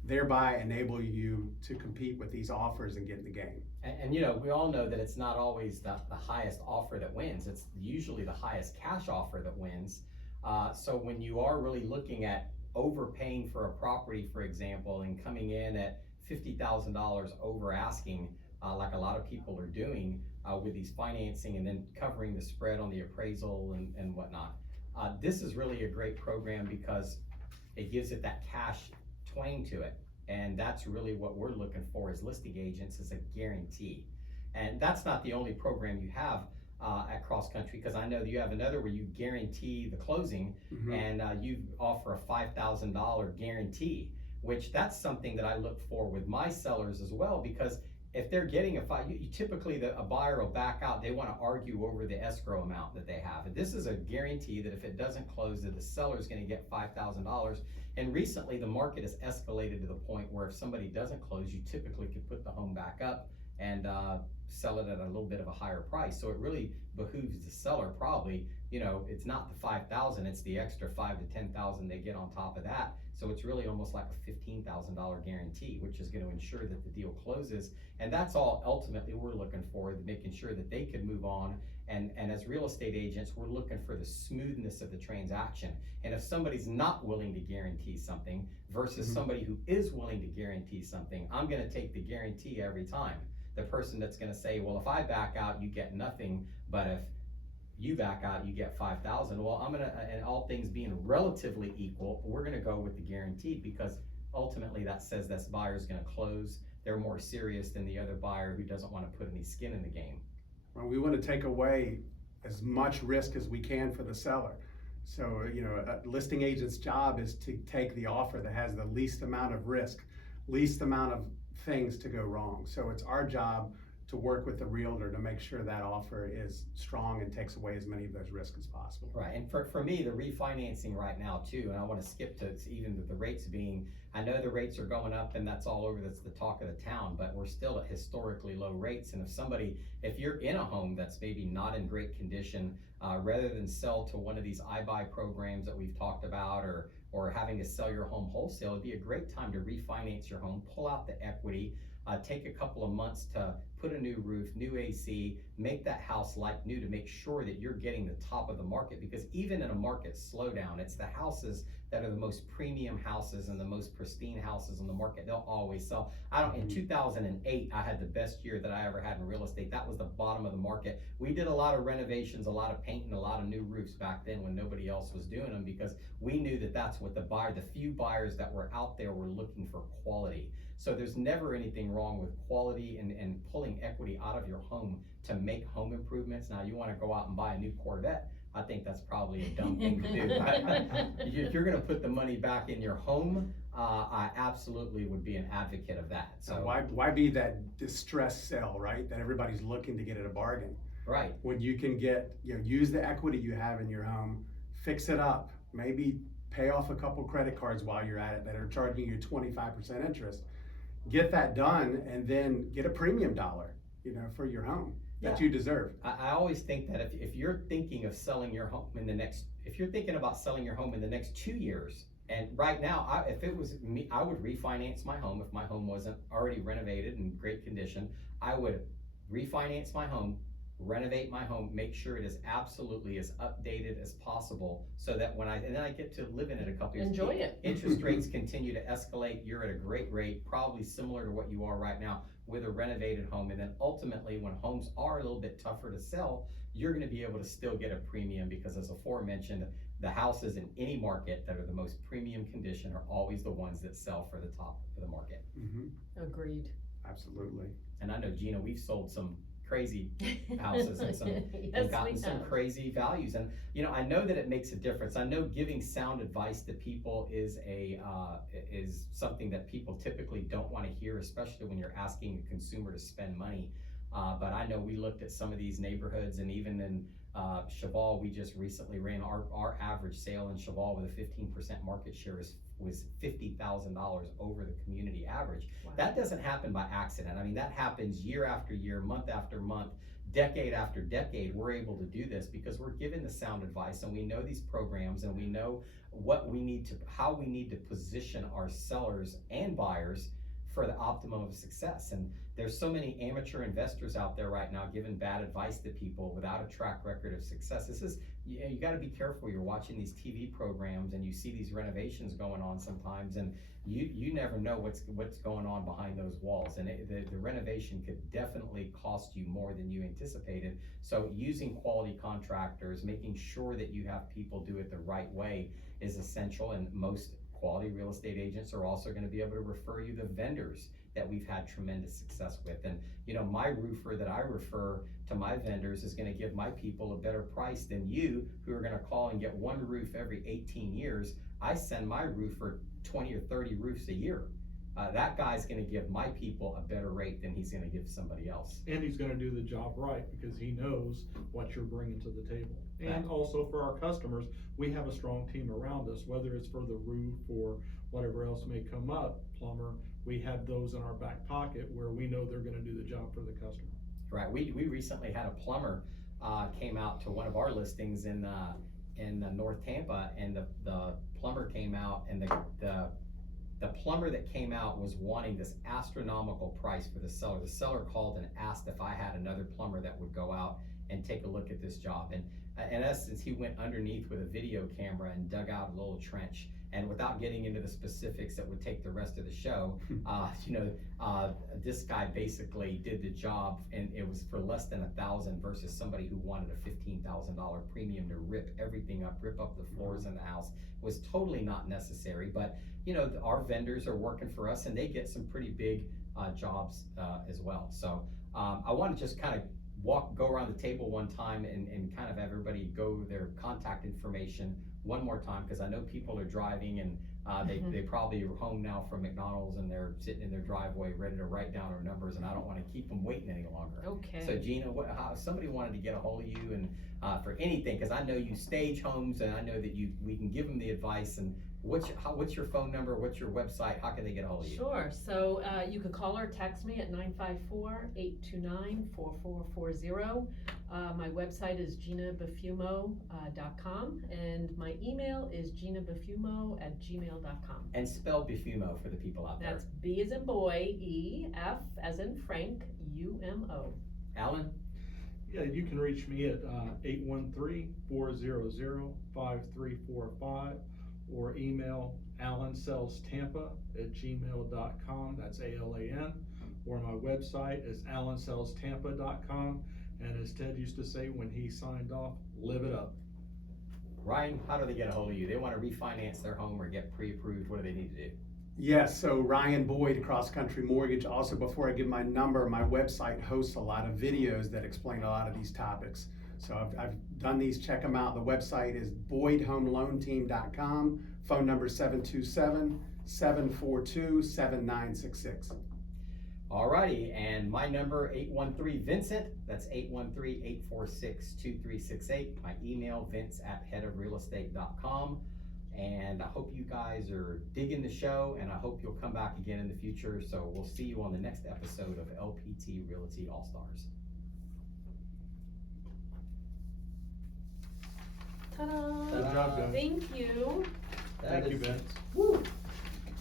thereby enable you to compete with these offers and get in the game. And you know, we all know that it's not always the highest offer that wins. It's usually the highest cash offer that wins. So when you are really looking at overpaying for a property, for example, and coming in at $50,000 over asking, like a lot of people are doing with these financing and then covering the spread on the appraisal and whatnot. This is really a great program because it gives it that cash twang to it. And that's really what we're looking for as listing agents, is a guarantee. And that's not the only program you have at Cross Country, because I know that you have another where you guarantee the closing, and you offer a $5,000 guarantee, which that's something that I look for with my sellers as well, because if they're getting typically a buyer will back out, they want to argue over the escrow amount that they have. And this is a guarantee that if it doesn't close, that the seller is going to get $5,000. And recently the market has escalated to the point where if somebody doesn't close, you typically could put the home back up and sell it at a little bit of a higher price. So it really behooves the seller probably, you know, it's not the $5,000, it's the extra $5,000 to $10,000 they get on top of that. So it's really almost like a $15,000 guarantee, which is going to ensure that the deal closes. And that's all ultimately we're looking for, making sure that they can move on. And as real estate agents, we're looking for the smoothness of the transaction. And if somebody's not willing to guarantee something versus somebody who is willing to guarantee something, I'm going to take the guarantee every time. The person that's going to say, well, if I back out, you get nothing, but if you back out, you get $5,000. Well, I'm going to, and all things being relatively equal, we're going to go with the guaranteed, because ultimately that says this buyer is going to close. They're more serious than the other buyer who doesn't want to put any skin in the game. Well, we want to take away as much risk as we can for the seller. So, you know, a listing agent's job is to take the offer that has the least amount of risk, least amount of things to go wrong. So it's our job to work with the realtor to make sure that offer is strong and takes away as many of those risks as possible. Right, and for me, the refinancing right now too, and I want to skip to even the rates being, I know the rates are going up and that's all over, that's the talk of the town, but we're still at historically low rates. And if you're in a home that's maybe not in great condition, rather than sell to one of these iBuy programs that we've talked about, or having to sell your home wholesale, it'd be a great time to refinance your home, pull out the equity, take a couple of months to put a new roof, new AC, make that house like new, to make sure that you're getting the top of the market. Because even in a market slowdown, it's the houses that are the most premium houses and the most pristine houses on the market, they'll always sell. In 2008, I had the best year that I ever had in real estate. That was the bottom of the market. We did a lot of renovations, a lot of painting, a lot of new roofs back then when nobody else was doing them, because we knew that that's what the few buyers that were out there were looking for quality. So there's never anything wrong with quality and pulling equity out of your home to make home improvements. Now, you wanna go out and buy a new Corvette, I think that's probably a dumb thing to do. If you're gonna put the money back in your home, I absolutely would be an advocate of that. So So, why be that distressed sell, right? That everybody's looking to get at a bargain. right, When you can get, use the equity you have in your home, fix it up, maybe pay off a couple credit cards while you're at it that are charging you 25% interest. Get that done and then get a premium dollar, for your home that Yeah. you deserve. I always think that if you're thinking of selling your home if you're thinking about selling your home in the next 2 years, and right now, if it was me, I would refinance my home. If my home wasn't already renovated in great condition, I would refinance my home, renovate my home, make sure it is absolutely as updated as possible, so that then I get to live in it a couple years. Enjoy it. Interest rates continue to escalate, you're at a great rate, probably similar to what you are right now with a renovated home, and then ultimately, when homes are a little bit tougher to sell, you're gonna be able to still get a premium, because as aforementioned, the houses in any market that are the most premium condition are always the ones that sell for the top of the market. Agreed. Absolutely. And I know, Gina, we've sold some crazy houses and Yes, gotten we some have. crazy values. And, I know that it makes a difference. I know giving sound advice to people is something that people typically don't wanna hear, especially when you're asking a consumer to spend money. But I know we looked at some of these neighborhoods, and even in Cheval, we just recently ran our average sale in Cheval with a 15% market share was $50,000 over the community average. Wow. That doesn't happen by accident. I mean, that happens year after year, month after month, decade after decade. We're able to do this because we're given the sound advice, and we know these programs, and we know how we need to position our sellers and buyers for the optimum of success. And there's so many amateur investors out there right now giving bad advice to people without a track record of success. You gotta be careful. You're watching these TV programs and you see these renovations going on sometimes, and you never know what's going on behind those walls. And the renovation could definitely cost you more than you anticipated. So using quality contractors, making sure that you have people do it the right way is essential. And most quality real estate agents are also gonna be able to refer you the vendors that we've had tremendous success with. And my roofer that I refer to my vendors is gonna give my people a better price than you, who are gonna call and get one roof every 18 years. I send my roofer 20 or 30 roofs a year. That guy's gonna give my people a better rate than he's gonna give somebody else. And he's gonna do the job right, because he knows what you're bringing to the table. And Right. also for our customers, we have a strong team around us, whether it's for the roof or whatever else may come up, plumber, we have those in our back pocket where we know they're gonna do the job for the customer. Right, we recently had a plumber, came out to one of our listings in North Tampa, and the plumber came out, and the plumber that came out was wanting this astronomical price for the seller. The seller called and asked if I had another plumber that would go out and take a look at this job. And in essence, he went underneath with a video camera and dug out a little trench. And without getting into the specifics that would take the rest of the show, this guy basically did the job, and it was for less than $1,000 versus somebody who wanted a $15,000 premium to rip everything up, rip up the floors in the house. It was totally not necessary. But our vendors are working for us, and they get some pretty big jobs as well. So I want to just kind of go around the table one time and kind of have everybody go their contact information one more time, because I know people are driving, and they probably are home now from McDonald's, and they're sitting in their driveway ready to write down our numbers, and I don't want to keep them waiting any longer. Okay. So Gina, if somebody wanted to get a hold of you and for anything, because I know you stage homes, and I know that we can give them the advice. And what's your phone number? What's your website? How can they get a hold of you? Sure, so you could call or text me at 954-829-4440. My website is ginabufumo.com, and my email is ginabufumo@gmail.com. And spell Bufumo for the people out there. That's B as in boy, E, F as in Frank, UMO. Alan? Yeah, you can reach me at 813-400-5345, or email AlanSellsTampa@gmail.com. That's ALAN. Or my website is AlanSellsTampa.com. And as Ted used to say when he signed off, live it up. Ryan, how do they get a hold of you? They wanna refinance their home or get pre-approved, what do they need to do? Yes, so Ryan Boyd, Cross Country Mortgage. Also, before I give my number, my website hosts a lot of videos that explain a lot of these topics. So I've done these, check them out. The website is boydhomeloanteam.com. Phone number 727-742-7966. Alrighty, and my number 813-VINCENT, that's 813-846-2368. My email, vince@headofrealestate.com. And I hope you guys are digging the show, and I hope you'll come back again in the future. So we'll see you on the next episode of LPT Realty All-Stars. Ta-da! Good job, guys. Thank you. Thank you, Vince. Woo.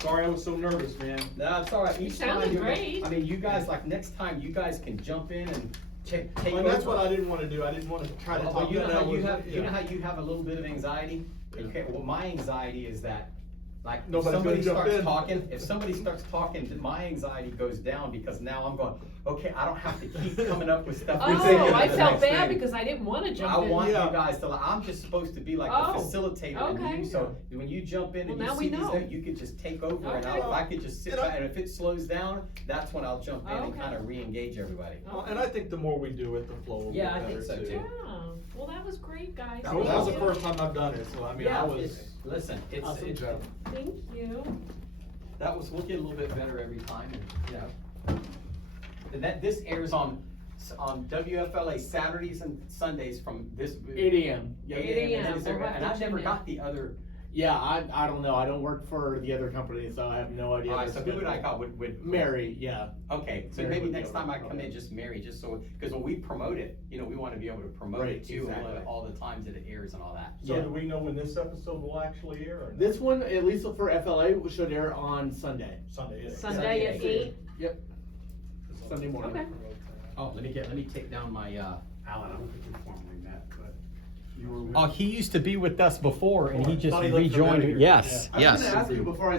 Sorry I was so nervous, man. No, it's all right. You Each time sounded you're- great. I mean, you guys, like, next time, you guys can jump in and take And that's over. what I didn't wanna do. I didn't wanna try to Well, talk you know that how out you with- have, you know yeah. how you have a little bit of anxiety? Okay, well, my anxiety is that, like, if Nobody's somebody gonna jump starts in. talking, if somebody starts talking, then my anxiety goes down, because now I'm going, okay, I don't have to keep coming up with stuff. to say Oh, to I the felt next bad thing. because I didn't wanna jump I in. want you Yeah. guys to, I'm just supposed to be like Oh, the facilitator and okay. you, so when you jump in Well, and you now see we these know. things, you could just take over, and Okay. if I could just sit You know- back, and if it slows down, that's when I'll jump in and Okay. kind of re-engage everybody. Well, and I think the more we do it, the flow will Yeah, I get think better so, too. too. Yeah, well, that was great, guys. That That was the Thank first time I've done it, so I mean, Yeah, I was. it's- listen, it's, Awesome it's, job. you. Thank you. we'll get a little bit better every time, and, you know. And this airs on WFLA Saturdays and Sundays from this. 8 a.m. 8 a.m. And We'll have to I've never tune in. got the other, Yeah, I don't know. I don't work for the other company, so I have no idea. alright, the so who would I schedule. call, would? Mary, yeah. Okay, so Mary maybe would be next able time to I come promote in, it. just Mary, just so, cause when we promote it, you know, we wanna be able to promote it Right, too, exactly. all the times that it airs and all that. So Yeah. do we know when this episode will actually air or not? This one, at least for FLA, should air on Sunday. Sunday. Sunday at 8. Yep. Sunday morning. Okay. Oh, let me take down my, Alan, I don't think we formally met, but you were. Oh, he used to be with us before, and he just Thought he looked rejoined, familiar. yes, I was gonna ask you before I